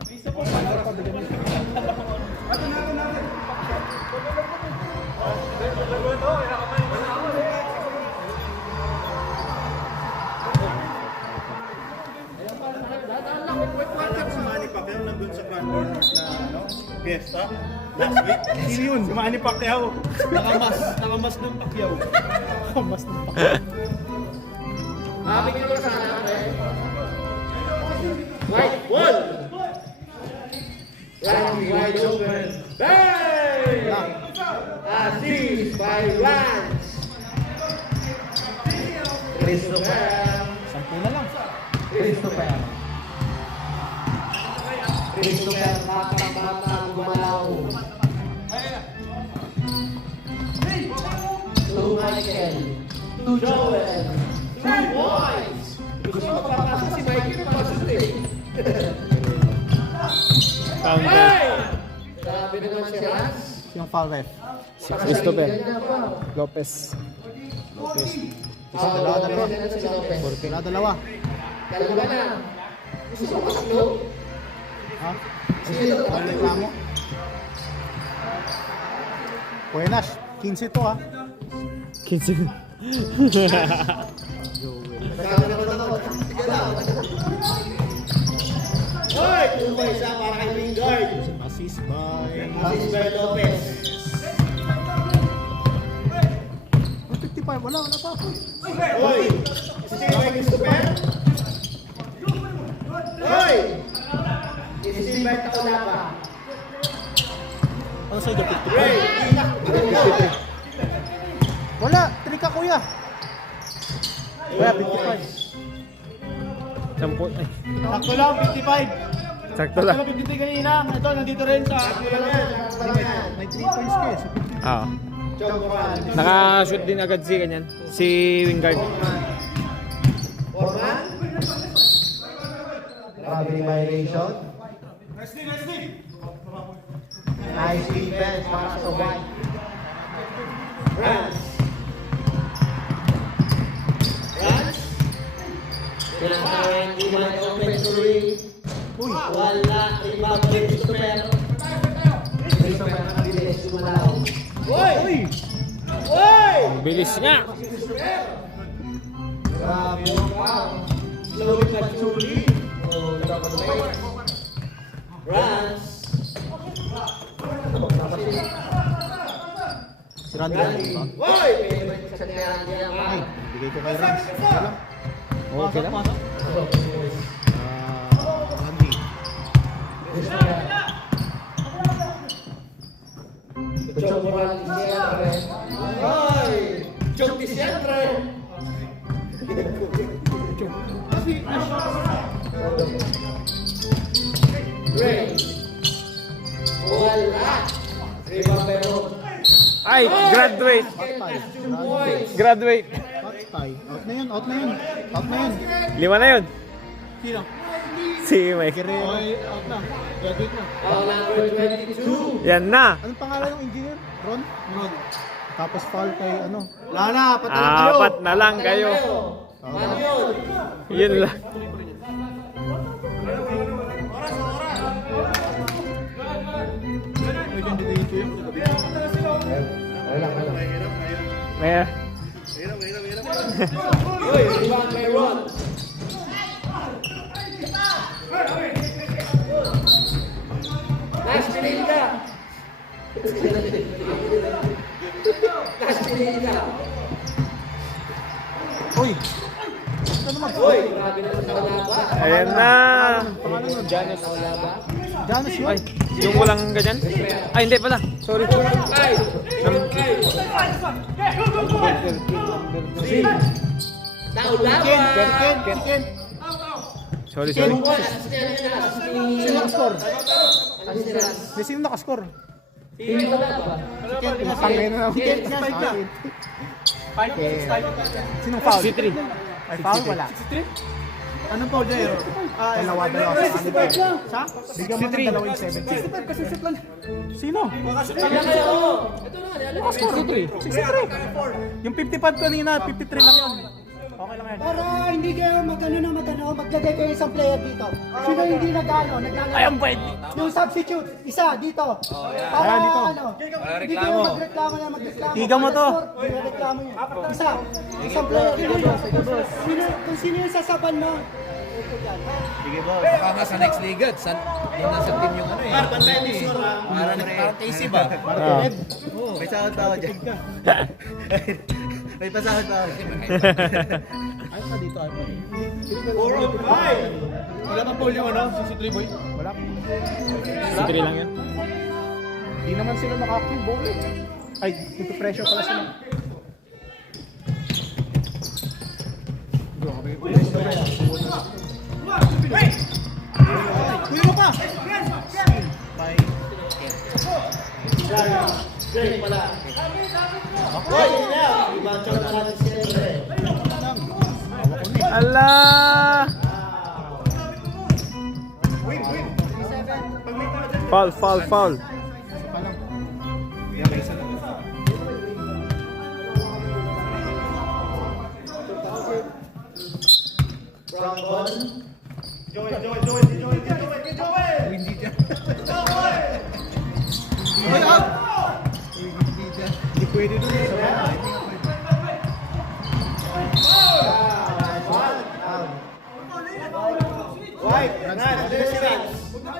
Si Manny Pacquiao nandun sa Grand Corners na fiesta last week. Sino yun? Si Manny Pacquiao. Nakamas ng Pacquiao. Nakamas ng Pacquiao. Mabigyan ko sana, okay? Right, one. Wide open. Bang! Assist by Lance. Christopher. 10 na lang. Christopher, bata gumalaw. To Michael. To Joel. 2 points. Gusto mo papasa si Michael pasok eh. Counter. Sabi naman si Lance. Yung foul ref. Si Christopher. Lopez. Dalawa. Dalawa. Dalawa na. Gusto mo pasok? Ha? Ano reklamo? Buenas. 15 to ha. 15. Hoy! Tumay siya para kay Lingard. Assist by... Assist by Lopez. 55. Wala pa ako. Hoy! Steve by Christopher. Hoy! Steve by Takalapa. Ano sa'yo? 55? Ray! Wala. Trika kuya. Kuya, 55. Sampo. Ay. Sakto lang, 55. Sakto lang. 53 kanina. Ito, nandito rin sa... Sakto lang yan. May 3 points ka eh. So, Ah. Chong Morales. Naka-shoot din agad si ganyan. Si Wingard. Forman. Grabe yung violation. Nice defense para sa White. Rans. Pinatawin, iwan yung offensory. Wala, rebound kay Christopher. Christopher ang bilis, sumalaw. Uy! Uy! Ang bilis nga. Grabe yung wow. Slow but surely. Oh, dapat wait. Rans. Si Randy. Uy! Sa kaya niya ay. Bigay ko kay Rams. Okay lang. Randy. Chong Morales Diciembre. Ay! Chong Diciembre. Gray. Wala. Rebound pero. Ay, graduate. Graduate. Patay. Out na yun, out na yun. Out na yun. 5 na yun. Sino? Si Mike. Okay, out na. Graduate na. Foul number 22. Yan na. Anong pangalan ng engineer? Ron? Ron. Tapos foul kay ano? Wala na, Apat na lang kayo. Ano yun? Yun lang. May candidate yun. Wala. May Uy, rebound kay Ron. Nice pinita. Nice pinita. Uy! Uy, grabe na sa laba. Ayan na. Pangalan nun? Janus. Janus yun? Ay, yung walang ganyan? Ay, hindi pala. Sorry. Ay, tao Ken, laba. Ken. Sorry. Sino nakascore? Assistant. May sino nakascore? Sino laba? Ken, tangay na naman. Ken, Sinong foul? 63. Ay, foul wala. Anong foul niya yun? Dalawa. Sa? Bigyan mo ng dalawang 70. Sino? Kaya kayo. Ito na, 63. Yung 55 kanina, 53 lang yun. Okay lang yan. Para hindi kayo maglagay kayo isang player dito. Sino hindi naglalaro? Ay, ang bait. Yung substitute, isa dito. Para Ayan, dito. ano, hindi kayo magreklamo. Tiga mo to. Reklamo nyo. Isa, isang player dito. Kung sino yung sasaban mo, ito dyan. Baka nga sa next league, yung nasa team yung ano eh. Parang Casey ba? May sahod pa ako dyan. May pasahod pa ako. Ayaw ka dito, ayaw ka. Wala pa Paul yung ano, si Boy? Wala. 63 lang yun. Hindi naman sila nakakill ball eh. Ay, pressure pala sila. Kuya mo pa! Great pala. Uy, yun na. Rebound Chong Morales Diciembre. Ala! Foul. From ball. Hindi pwede doon eh. White, Rans,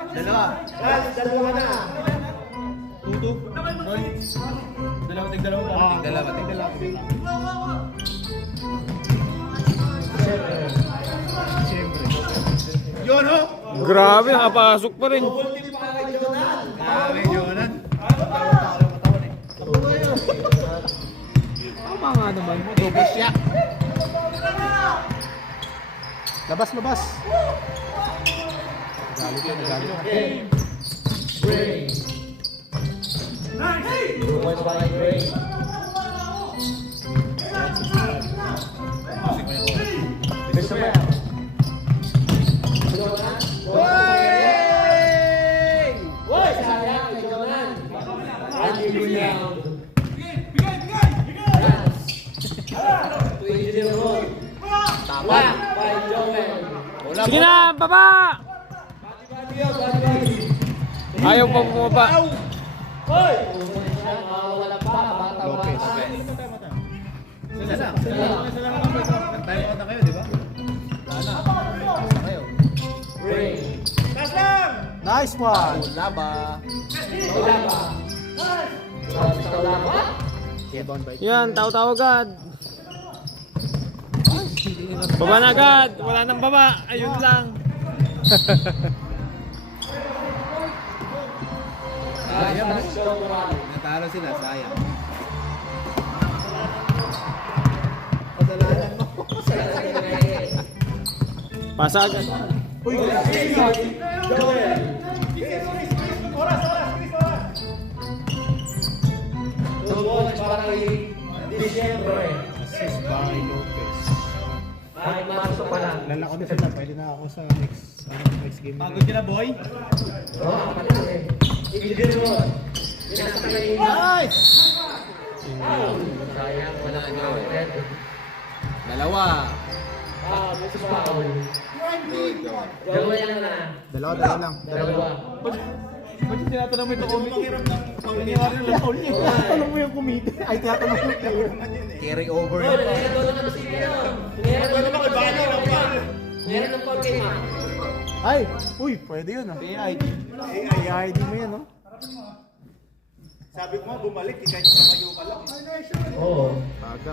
Dalawa. Rans, dalawa na. Tuto. Dalawa. Siyempre. Yun ho! Grabe, nakapasok pa rin. Grabe, Jonan. Tama nga naman. Double siya. Labas. Nagalit na. Gray. Nice. 2 points by Gray. Sige na, baba! Ayaw pa bumaba. Lopez. Sila lang. Nag-time out na kayo, di ba? Wala na. Basta kayo. Nice one. Wala ba? Yan, tao-tao agad. Baba na agad. Wala nang baba. Ayun lang. Sayang. Natalo sila, sayang. Pasa agad. Assist by Lopez. Lalako na sila. Pwede na ako sa next game. Pagod ka na, boy? Nice! Dalawa. Dalawa lang. Ba't yung tinatanong mo ito committee? Nangyari na lang ulit. Tanong mo yung committee. Ay, tinatanong mo yung player. Carry over yun. Ay! Uy, pwede yun ah. AI-ID mo yan, no? Sabi ko nga, bumalik, di kahit tumayo ka lang. Taga.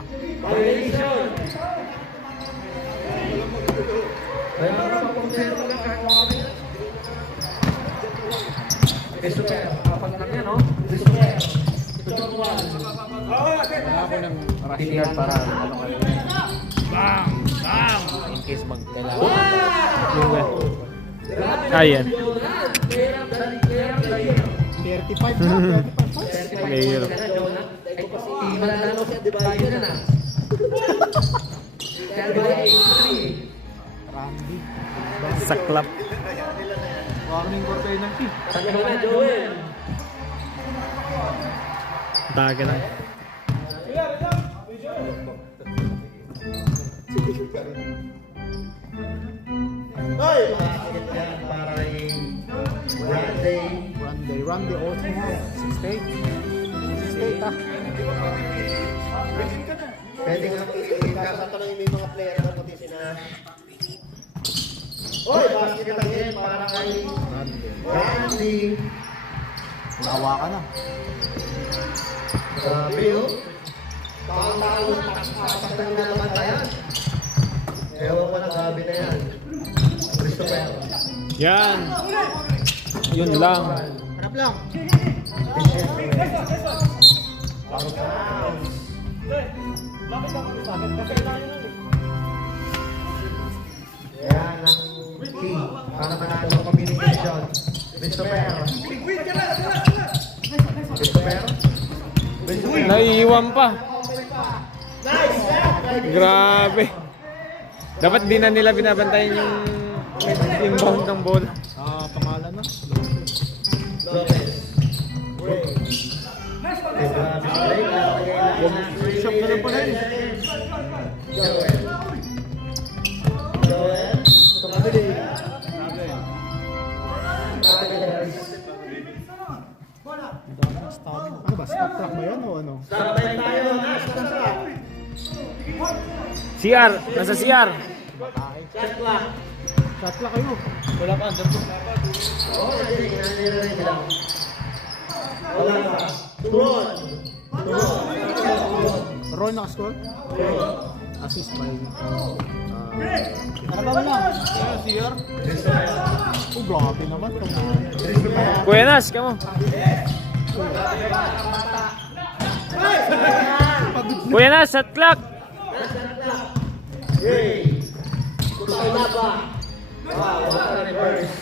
Ako ng rush guard para ano kayo. Bang! Bang! In case magkailangan. Ayan. 35 na, 35 Mayor. Randy. Saklap. Warning for penalty. Taga na. Randy Orton. 68. 68 ah. Pwede nga katanungin mo yung mga player na pati sina... Oy, basket ka din para kay Randy. Nakawa ka na. Grabe yun. Tao-tao, pasaktan na naman tayo. Ewan ko na, grabe na yan. Christopher. Yan. Yun lang. Harap lang. Yan ang key para manalo ang communication. Christopher. Christopher. Naiiwan pa. Grabe. Dapat di na nila binabantayan yung inbound ng bola. Ah, pangalan na. Lopez. Shop na lang pala yun. Joel. Joel. Tumabili. Ano ba? Stop track ba yan o ano? Sabay tayo na. Stop. CR. Nasa CR. Shot clock. Shot clock kayo. Wala pa. Oo, nandiyan lang. Wala pa. Turon. Ron nakascore? Assist by... Ano ba lang? CR. Oh, grabe naman. Kuya Nas, kamo. Kuya Nas, shot clock. Yay! Kutay na ba? Wow, what a reverse.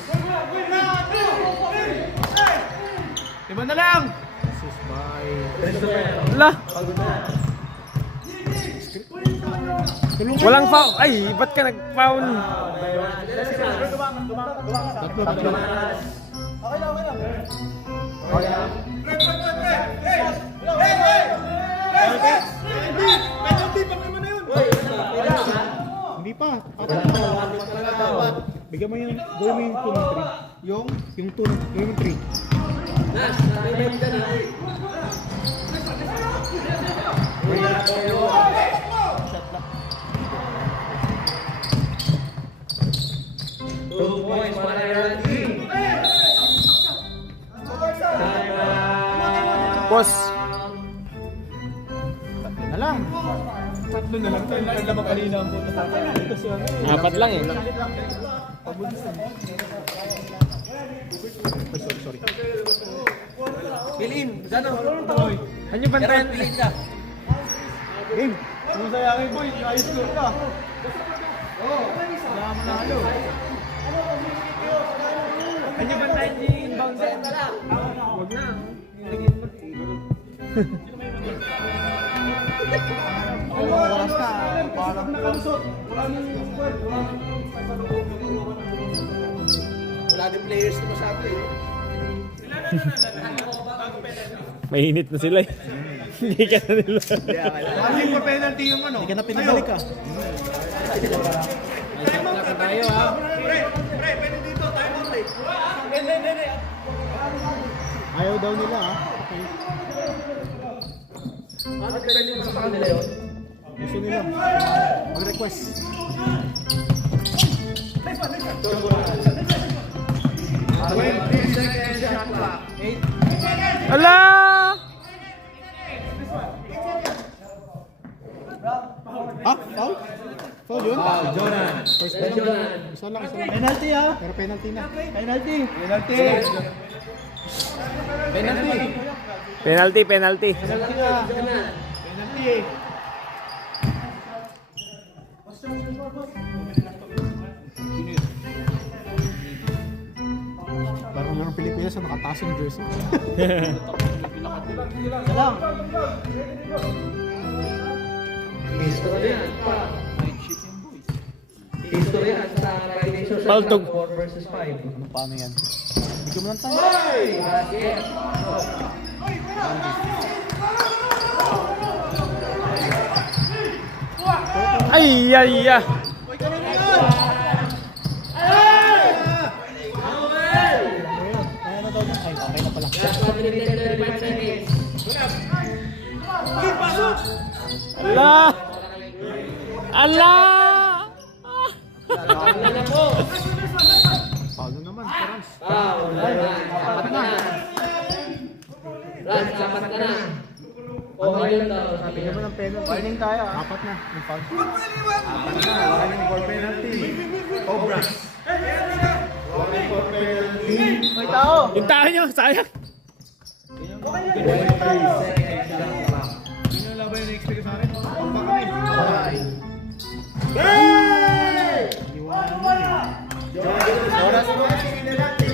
Iba na lang! Assist by... Wala. Walang foul. Ay, ba't ka nag-foul? Tatlo. Hindi Hindi pa. Bigyan mo yung, gawin mo yung 2 ng 3. Yung 2 ng, gawin mo 3. Boss. Na lang. Tatlo na lang tayo. Alam mo kanina ang puto. Ito si ano eh. Apat lang eh. Bilin, sana. Ano ba tayo? Game. Kung sayangin boy, ayos ko ka. Wala mo na halo. Ano ba tayo di inbound set? Huwag na. Nilagyan mo. Oras na. Parang Wala din players na masyado eh. Mainit na sila eh. Hindi ka na nila. Kasi pa penalty yung ano. Hindi ka na pinabalik ah. Naka tayo ha. Pwede dito, time out eh. Ayaw daw nila ah. Gusto nila. Mag-request. Ala! Ah, foul? Foul yun? Jonan. First penalty. Isa lang. Penalty ah. Pero penalty na. Penalty. Penalty, penalty. Penalty eh. Parang lang ang Pilipinas na nakataas yung jersey. Isa lang. History at sa Relegation Paltog. 4 versus 5. Ano paano yan? Bigyan mo lang tayo. Ay, ay, ay. Kaya na daw din. Ay, okay na pala. Ala! Ala! Foul na naman. Parang. Apat na. Raz, apat ka na. Okay lang daw, sabi niya. Bigyan mo ng penalty. Warning tayo ah. Apat na. Yung foul. Apat na. Warning for penalty. Cobra. Warning for penalty. May tao. Yung tao nyo, sayang. Yun yung laban yung na-expect ko sa akin. Oras mo kasi pinalati.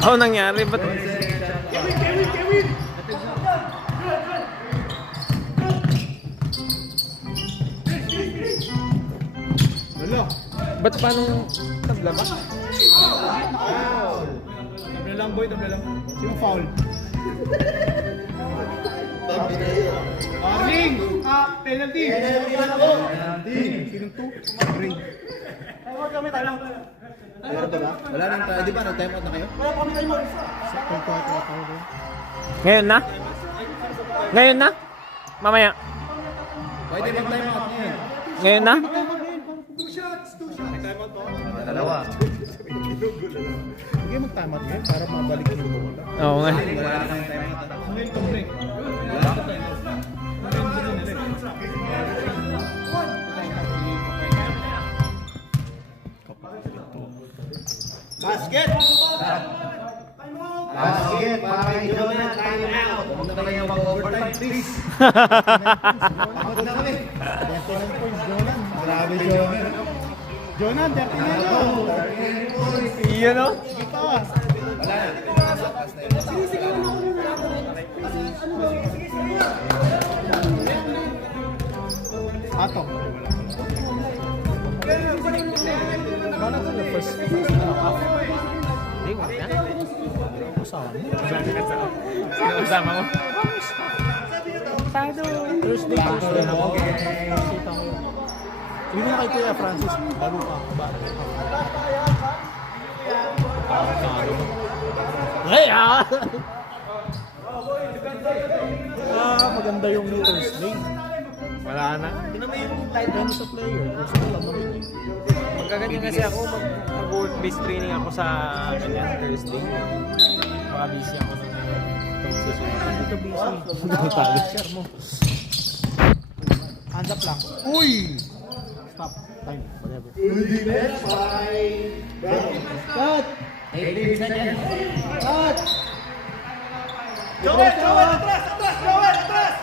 Ano nangyari? Ba't? Wala. Ba't paano tabla ba? Tabla lang boy, tabla lang. Yung foul. Warning! Ah, penalty! Penalty! Sinong 2? Ring. Wala nang tayo. Di ba nag-time out na kayo? Sa quarter foul daw. Ngayon na? Ngayon na? Mamaya. Pwede mag-time out niya. Ngayon na? Dalawa. Sige mag-time out ngayon para mabalik yung bola. Oo nga. Wala na kayong time out. Ngayon, kombre. Basket! Basket para kay Jonah, time out! Huwag na kayo mag-overtime, please. Takot na kami. 39 points, Jonah. Grabe, Jonah. Jonah, 39 points. Iyan o. Sige pa. Wala na. Ato. Paano ito yung first half? Hindi, wala. Kasama mo? Sino kasama mo? Thursday na ako. Kita ko yun. Sabi mo na kay Kuya Francis, bago ka. Maganda yung new Thursday. Wala na. Depende sa player. Gusto ko lang naman yun. Magkaganyan kasi ako, mag-work-based training ako sa ganyan, Thursday. Baka busy ako ng susunod. Dito busy. Talit share mo. Hands up lang. Uy! Stop. Time. Whatever. Defense by Brown. Cut! 18 seconds. Cut! Joel, atras! Joel, atras!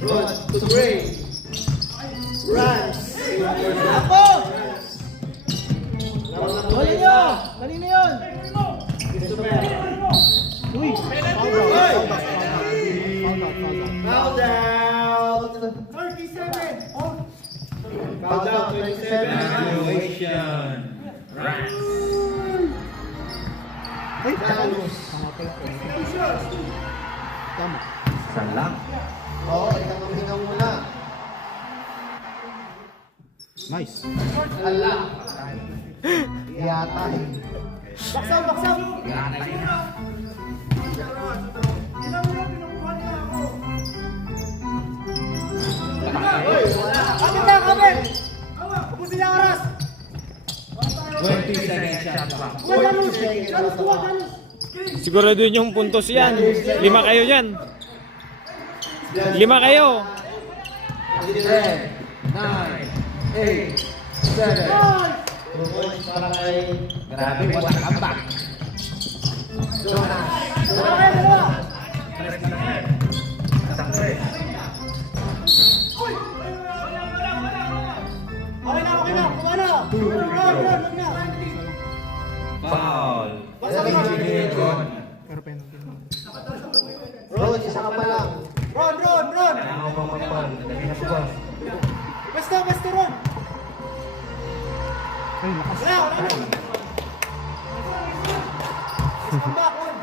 Run to Gray. Runs. Ako! Dali nyo! Dali na yun! Uy! Foul out. 37. Foul out 27. Graduation. Ay, talos. Tama. Saan lang? Oo, hinga muna. Nice. Ala. Yata. Baksaw! Kapit! Ubusin niya oras! 20 seconds shot clock. Ganus, kuha! Sigurado yung puntos yan. 5 kayo dyan. 5 kayo. 10, 9, 8, 7. 2 points para kay Grabe, walang comeback. Okay na! Kuha na! Run na! Foul. 17 John. Ron, isa ka pa lang. Run! Kailangan ko pang magpal. Dali na po. Basta run! Wala! Come back, on!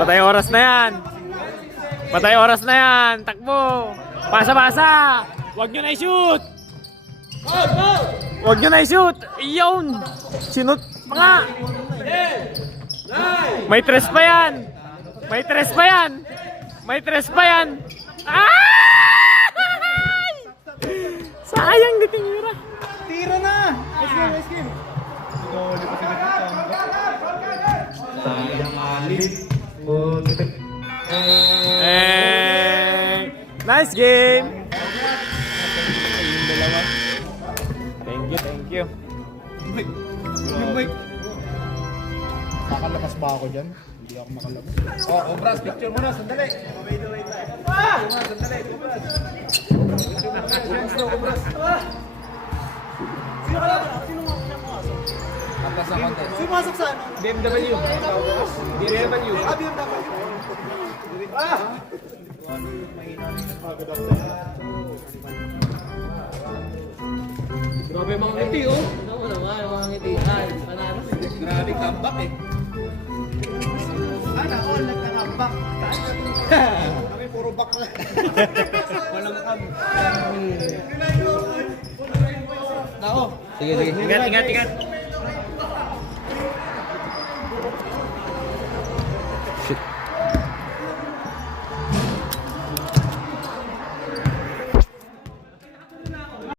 Patay oras na yan. Patay oras na yan. Takbo. Pasa-pasa. Huwag nyo na i-shoot. Huwag nyo na i-shoot. Iyon. Sinut mga. May tres pa yan. May tres pa yan. May tres pa yan. Ay! Sayang di tinira. Tira na! Ice game! Sayang alit. Putik. Nice game. Thank you. Yung mic. Makalabas ba ako dyan? Hindi ako makalabas. Oh, Obras, picture muna. Sandali. Sino ka lang? Sino pumasok? Atas sa konti. Sino pumasok sa ano? BMW. BMW. BMW. Grabe mga ngiti, oh. Ano mo naman, mga ngiti. Ay, panalo. Grabe comeback eh. Sana all nagkakambak. Kami puro back lang. Walang kam. Sige. Ingat.